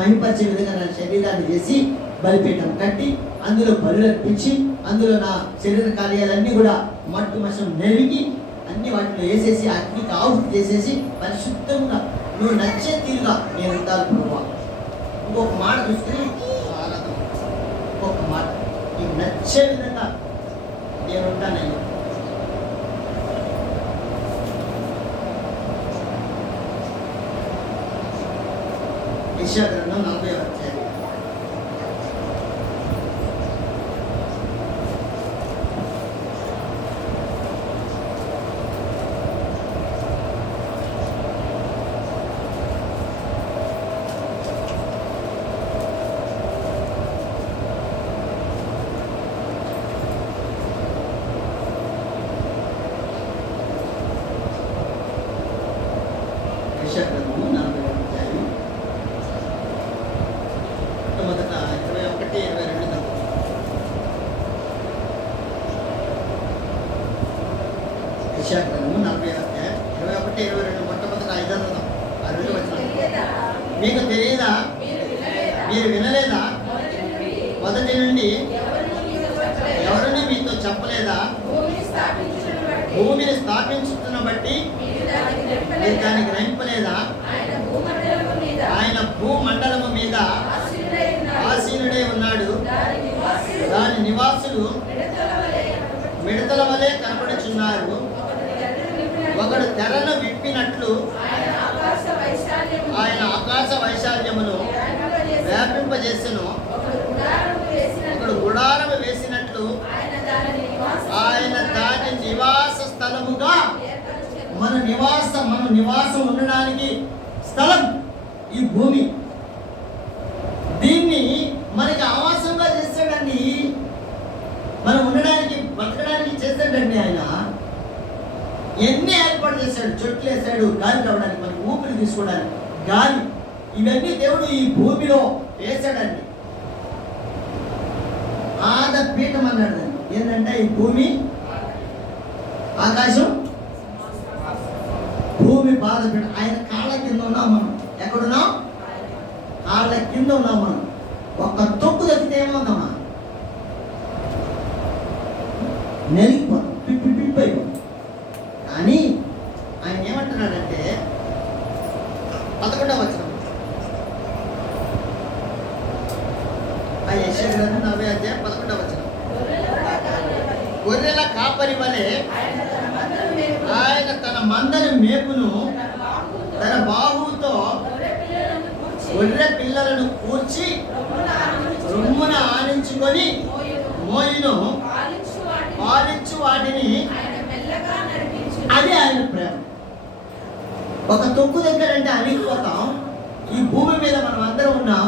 మహిమపరిచే విధంగా నా శరీరాన్ని చేసి బలిపీఠం కట్టి అందులో బలులు అర్పించి అందులో నా శరీర కార్యాలన్నీ కూడా మట్టు మషం నెరిగి అన్ని వాటిలో వేసేసి అగ్నికి ఆహుతి చేసేసి పరిశుద్ధంగా నువ్వు నచ్చే తీరుగా నేను ఉంటాను ప్రభువా. ఇంకొక మాట చూసుకుని ఇంకొక మాట నీకు నచ్చే విధంగా నేను ఉంటానయ్యా. యెషయా గ్రంథం 40వ అధ్యాయం. యెషయా గ్రంథం 40వ అధ్యాయం మొదట 21-22 దాకా. యెషయా గ్రంథం 40వ అధ్యాయం 21-22 మొట్టమొదట 5 వచనం. మీకు తెలియదా, మీరు వినలేదా, మొదటి నుండి ఎవరిని మీతో చెప్పలేదా, భూమిని స్థాపించుతున్న బట్టి మీరు దానికి రంపలేదా, ఆయన భూమండలము మీద ఆసీనుడై ఉన్నాడు, దాని నివాసులు మిడతల వలె కనపడుచున్నారు. ఒకడు తెరను విప్పినట్లు ఆయన ఆకాశ వైశాల్యమును వ్యాపింపజేసెను. ఒకడు గుడారము వేసినట్లు ఆయన దాని నివాస స్థలముగా మన నివాసం ఉండడానికి స్థలం ఈ భూమి. దీన్ని మనకి ఆవాసంగా చేస్తాడండి, మనం ఉండడానికి బతకడానికి చేస్తాడండి. ఆయన ఎన్ని ఏర్పాటు చేశాడు, చెట్లు వేసాడు, గాలి రావడానికి, మనకి ఊపిరి తీసుకోవడానికి గాలి, ఇవన్నీ దేవుడు ఈ భూమిలో వేసాడండి. పాదపీఠం అన్నాడు. ఏంటంటే ఈ భూమి ఆకాశం, భూమి పాదపీఠం. ఆయన కాళ్ళ కింద ఉన్నాం మనం. ఎక్కడున్నాం? కాళ్ళ కింద ఉన్నాం మనం. ఒక్క తొక్కు తగ్గితే ఏమవుతామా? నెలిగిపోతాం, పిప్పిపోయిపోతాం. కానీ ఆయన ఏమంటున్నాడంటే 11వ వచనం, ఆ యెషయా గ్రంథం 40వ అధ్యాయం 11వ వచనం. గొర్రెల కాపరి వలె ఆయన తన మందను మేపును, తన బాహువుతో గొర్రె పిల్లలను కూర్చి రొమ్మున ఆనించుకొని మోయును, పాలించు వాటిని. అది ఆయన ప్రేమ. ఒక తొక్కు దగ్గర అంటే అణిగిపోతాం. ఈ భూమి మీద మనం అందరం ఉన్నాం,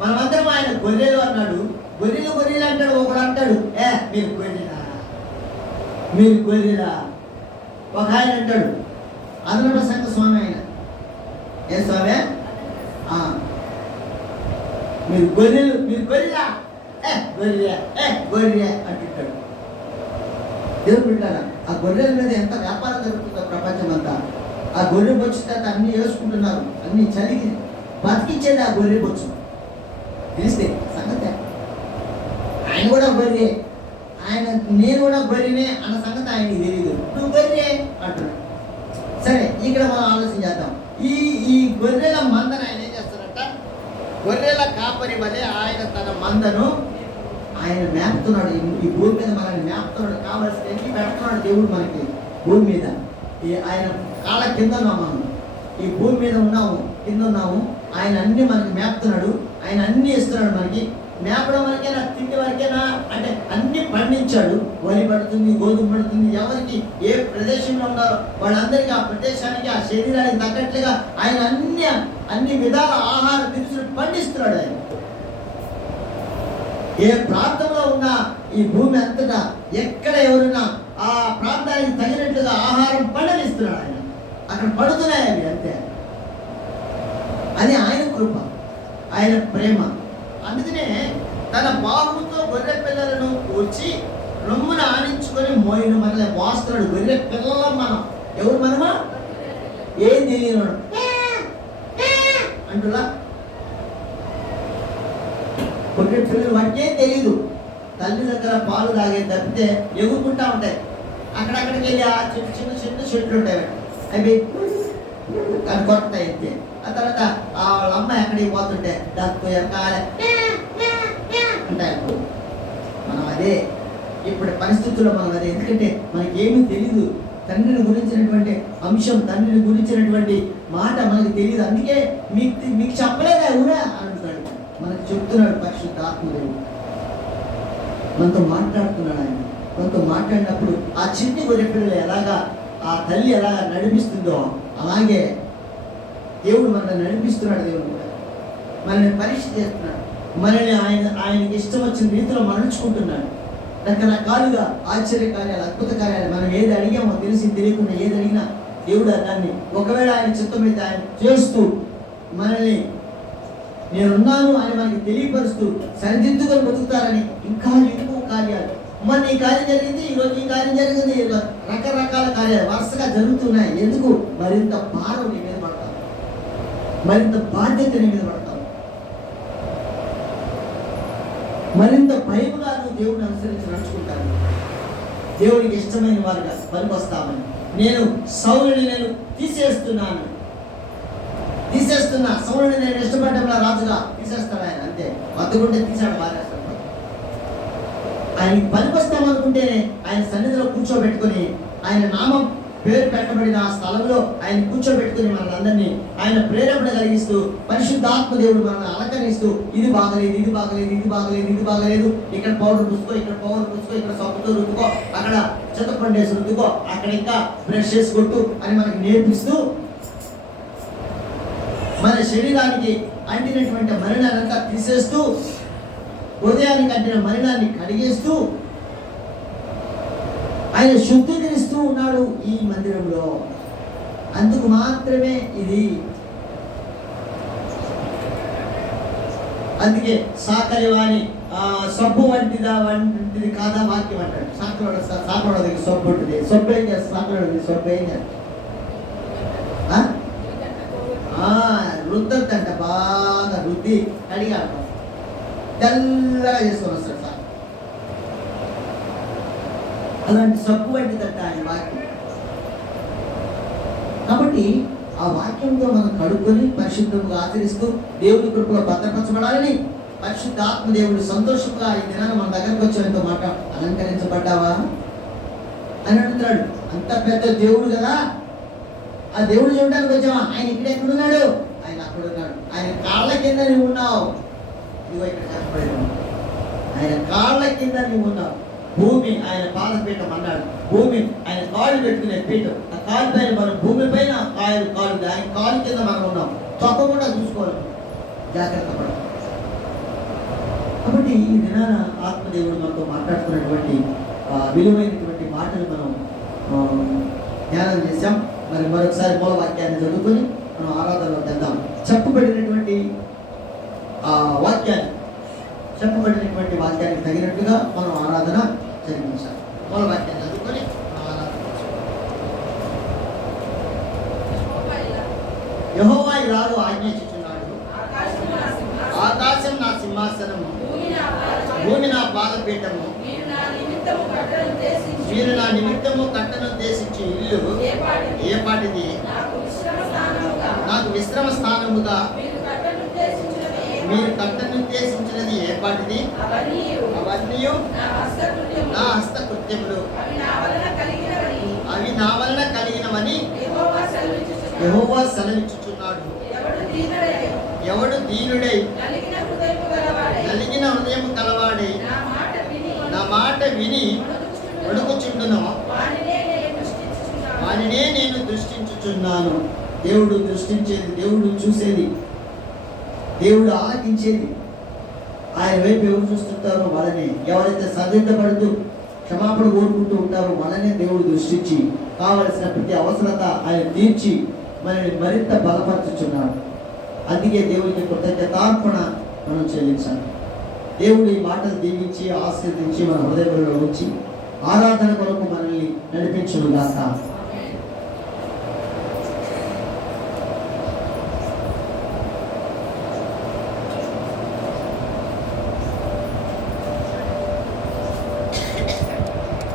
మనమందరం ఆయన గొర్రెలు అన్నాడు. గొర్రెలు అంటాడు. ఒకడు అంటాడు, మీరు గొర్రెలా. ఒక ఆయన అంటాడు, అదనపు సంఘ స్వామి ఆయన, ఏ స్వామి, మీరు గొర్రెలా, గొర్రె అంటుంటాడు. దేవుడు బిడ్డారా, ఆ గొర్రెల మీద ఎంత వ్యాపారం జరుగుతుందో ప్రపంచం అంతా. ఆ గొర్రె బొచ్చు తర్వాత అన్ని వేసుకుంటున్నారు, అన్ని చలికి బతికించేది ఆ గొర్రె బొచ్చు. తెలిస్తే సంగతి ఆయన కూడా గొర్రె, ఆయన నేను కూడా గొర్రెనే అన్న సంగతి ఆయనకి తెలియదు. నువ్వు గొర్రె అంటున్నాడు. సరే, ఇక్కడ మనం ఆలోచన చేద్దాం. ఈ గొర్రెల మందను ఆయన ఏం చేస్తారంట? గొర్రెల కాపరి వలె ఆయన తన మందను ఆయన మేపుతున్నాడు. ఈ భూమి మీద మనల్ని మేపుతున్నాడు. కావాల్సిన ఎన్ని పెడుతున్నాడు దేవుడు మనకి భూమి మీద. ఆయన కాళ్ళ కింద ఉన్నాం మనం, ఈ భూమి మీద ఉన్నాము, కింద ఉన్నాము. ఆయన అన్ని మనకి మేపుతున్నాడు, ఆయన అన్ని ఇస్తున్నాడు మనకి. మేపడం వరకేనా, తిండి వరకేనా అంటే అన్ని పండించాడు. వరి పడుతుంది, గోధుమ పడుతుంది. ఎవరికి ఏ ప్రదేశంలో ఉన్నారో వాళ్ళందరికీ ఆ ప్రదేశానికి, ఆ శరీరానికి తగ్గట్లుగా ఆయన అన్ని విధాల ఆహార దినుసులు పండిస్తున్నాడు. ఆయన ఏ ప్రాంతంలో ఉన్నా ఈ భూమి అంతటా ఎక్కడ ఎవరున్నా ఆ ప్రాంతానికి తగినట్లుగా ఆహారం పండనిస్తున్నాడు. ఆయన అక్కడ పడుతున్నాయి అవి, అంతే. అది ఆయన కృప, ఆయన ప్రేమ. అందుకనే తన బాహుతో గొర్రె పిల్లలను వచ్చి రొమ్మున ఆనించుకొని మోయిన మనల్ని మోస్తున్నాడు. గొర్రె పిల్లలం మనం. ఎవరు మనమా? ఏం తెలియను అంటులా. గొర్రె పిల్లలు వాటికే తెలియదు. తల్లి దగ్గర పాలు తాగే తప్పితే ఎగురుకుంటా ఉంటాయి. అక్కడక్కడికి వెళ్ళి ఆ చిన్న చిన్న చెట్లు ఉంటాయి, అవి అని కొడతాయి అంతే. ఆ తర్వాత వాళ్ళ అమ్మ ఎక్కడికి పోతుంటే దాంతో ఎక్కాలి ఉంటాయి. మనం అదే ఇప్పుడు పరిస్థితుల్లో మనం అదే. ఎందుకంటే మనకి ఏమీ తెలీదు. తండ్రిని గురించినటువంటి అంశం, తండ్రిని గురించినటువంటి మాట మనకి తెలియదు. అందుకే మీకు చెప్పలేదా ఊరా అంటున్నాడు. మనకు చెప్తున్నాడు పరిశుద్ధ ఆత్మదేవుడు. మనతో మాట్లాడుతున్నాడు ఆయన. మనతో మాట్లాడినప్పుడు ఆ చిన్ని గొర్రె పిల్లలు ఎలాగా ఆ తల్లి ఎలాగా నడిపిస్తుందో అలాగే దేవుడు మనల్ని నడిపిస్తున్నాడు. దేవుడు కూడా మనల్ని పరీక్ష చేస్తున్నాడు. మనల్ని ఆయనకి ఇష్టం వచ్చిన రీతిలో మరల్చుకుంటున్నాడు. రకరకాలుగా ఆశ్చర్యకార్యాలు, అద్భుత కార్యాలు మనం ఏది అడిగామో తెలిసి తెలియకుండా ఏది అడిగినా దేవుడు దాన్ని ఒకవేళ ఆయన చిత్తం అయితే ఆయన చేస్తూ మనల్ని నేనున్నాను అని మనకి తెలియపరుస్తూ సరిదిద్దుకొని బతుకుతారని ఇంకా ఎక్కువ కార్యాలు. మన ఈ కార్యం జరిగింది, ఈరోజు ఈ కార్యం జరిగింది, రకరకాల కార్యాలు వరుసగా జరుగుతున్నాయి. ఎందుకు? మరింత భారం నీ మీద పడతాం, మరింత బాధ్యత నీ మీద పడతాం, మరింత భయముగా నువ్వు దేవుడిని అనుసరించి నడుచుకుంటాను. దేవుడికి ఇష్టమైన వారుగా పనికొస్తామని నేను సౌలుని తీసేస్తున్నా. సౌలుని నేను ఇష్టపడ్డంలా రాజుగా తీసేస్తాడు ఆయన, అంతే. వద్దుకుంటే తీసాడు, బాధేస్తాడు. ఆయనకి పనికొస్తామనుకుంటేనే ఆయన సన్నిధిలో కూర్చోబెట్టుకుని ఆయన నామం పేరు పెట్టబడిన ఆ స్థలంలో ఆయన కూర్చోబెట్టుకుని మనందరినీ ఆయన ప్రేరేపణ కలిగిస్తూ పరిశుద్ధాత్మ దేవుడు మనల్ని అలంకరిస్తూ ఇది బాగలేదు, ఇది బాగలేదు, ఇది బాగలేదు, ఇది బాగలేదు, ఇక్కడ పౌడర్ పూసుకో, ఇక్కడ పౌడర్ పూసుకో, ఇక్కడ సబ్బుతో రుద్దుకో, అక్కడ చింతపండేసి రుద్దుకో, అక్కడ ఇంకా బ్రష్ చేసి కొట్టు అని మనకి నేర్పిస్తూ మన శరీరానికి అంటినటువంటి మలినాన్నంతా తీసేస్తూ హృదయానికి అంటిన మలినాన్ని కడిగేస్తూ ఆయన శుద్ధీకరిస్తూ ఉన్నాడు ఈ మందిరంలో. అందుకు మాత్రమే ఇది. అందుకే సాకలి వాణి సబ్బు వంటిది కాదా వాక్యం అంటాడు. సాకలోడ దగ్గర సబ్బు ఉంటుంది. సబ్బు ఏం చేస్తా? సబ్బు ఏం చేస్తా? రుద్దంట, బాగా రుద్ది కడిగా తెల్లగా చేసుకొని వస్తాడు సార్. అలాంటి సబ్బు వంటిదంట ఆయన వాక్యం. కాబట్టి ఆ వాక్యంతో మనం కడుక్కొని పరిశుద్ధంగా ఆచరిస్తూ దేవుని కృపలో భద్రపరచబడాలని పరిశుద్ధ ఆత్మదేవుడు సంతోషంగా ఈ దినాన్ని మన దగ్గరకు వచ్చేంతో మాట అలంకరించబడ్డావా అని అడుగుతున్నాడు. అంత పెద్ద దేవుడు కదా, ఆ దేవుడు చూడడానికి వచ్చావా? ఆయన ఇక్కడ ఎక్కడున్నాడు? ఆయన అక్కడ ఉన్నాడు. ఆయన కాళ్ళ కింద నువ్వు ఉన్నావు. నువ్వు ఇక్కడ చెప్పబడి ఆయన కాళ్ళ కింద నువ్వు ఉన్నావు. భూమి ఆయన పాదపీఠం అన్నాడు. భూమి ఆయన కాళ్ళు పెట్టుకునే పీఠం. ఆ కాలు పైన మనం భూమి పైన కాలు ఆయన కాలు కింద మనం ఉన్నాం. తప్పకుండా చూసుకోవాలి, జాగ్రత్త పడాలి. కాబట్టి ఈ దినాన ఆత్మదేవుడు మనతో మాట్లాడుతున్నటువంటి విలువైనటువంటి మాటలు మనం ధ్యానం చేశాం. మరి మరొకసారి మూల వాక్యాన్ని చదువుకొని మనం ఆరాధనలో తెద్దాం. చెప్పబడినటువంటి వాక్యానికి తగినట్టుగా మనం ఆరాధన జరిగించాలి. మూల వాక్యాన్ని చదువుకొని మనం ఆరాధన యెహోవా ఇలాగూ ఆజ్ఞాపించుచున్నాడు, ఆకాశం నా సింహాసనము, భూమి నా పాదపీఠము. మీరు నా నిమిత్తము కట్టను ఉద్దేశించి ఇల్లు ఏ పాటిది? నాకు విశ్రమ స్థానముగా మీరు కట్టను ఉద్దేశించినది ఏ పాటిది? అవన్నీ నా హస్తకృత్యములు, అవి నా వలన కలిగినవని యెహోవా సెలవిచ్చుచున్నాడు. ఎవడు దీనుడై నలిగిన హృదయము కలవాడై నా మాట విని వణుకుచుండునో వానినే నేను దృష్టించుచున్నాను. దేవుడు దృష్టించేది, దేవుడు చూసేది, దేవుడు ఆలకించేది. ఆయన వైపు ఎవరు చూస్తుంటారో వాళ్ళని, ఎవరైతే సందిగ్ధపడుతూ క్షమాపణ కోరుకుంటూ ఉంటారో వాళ్ళనే దేవుడు దృష్టించి కావలసిన ప్రతి అవసరత ఆయన తీర్చి మనల్ని మరింత బలపరచుచున్నాడు. అందుకే దేవుడికి కృతజ్ఞతార్పణ మనం చెల్లించాలి. దేవుడు ఈ మాటలు దీవించి ఆశీర్వదించి మన హృదయంలో ఉంచి ఆరాధన కొరకు మనల్ని నడిపించును గాక.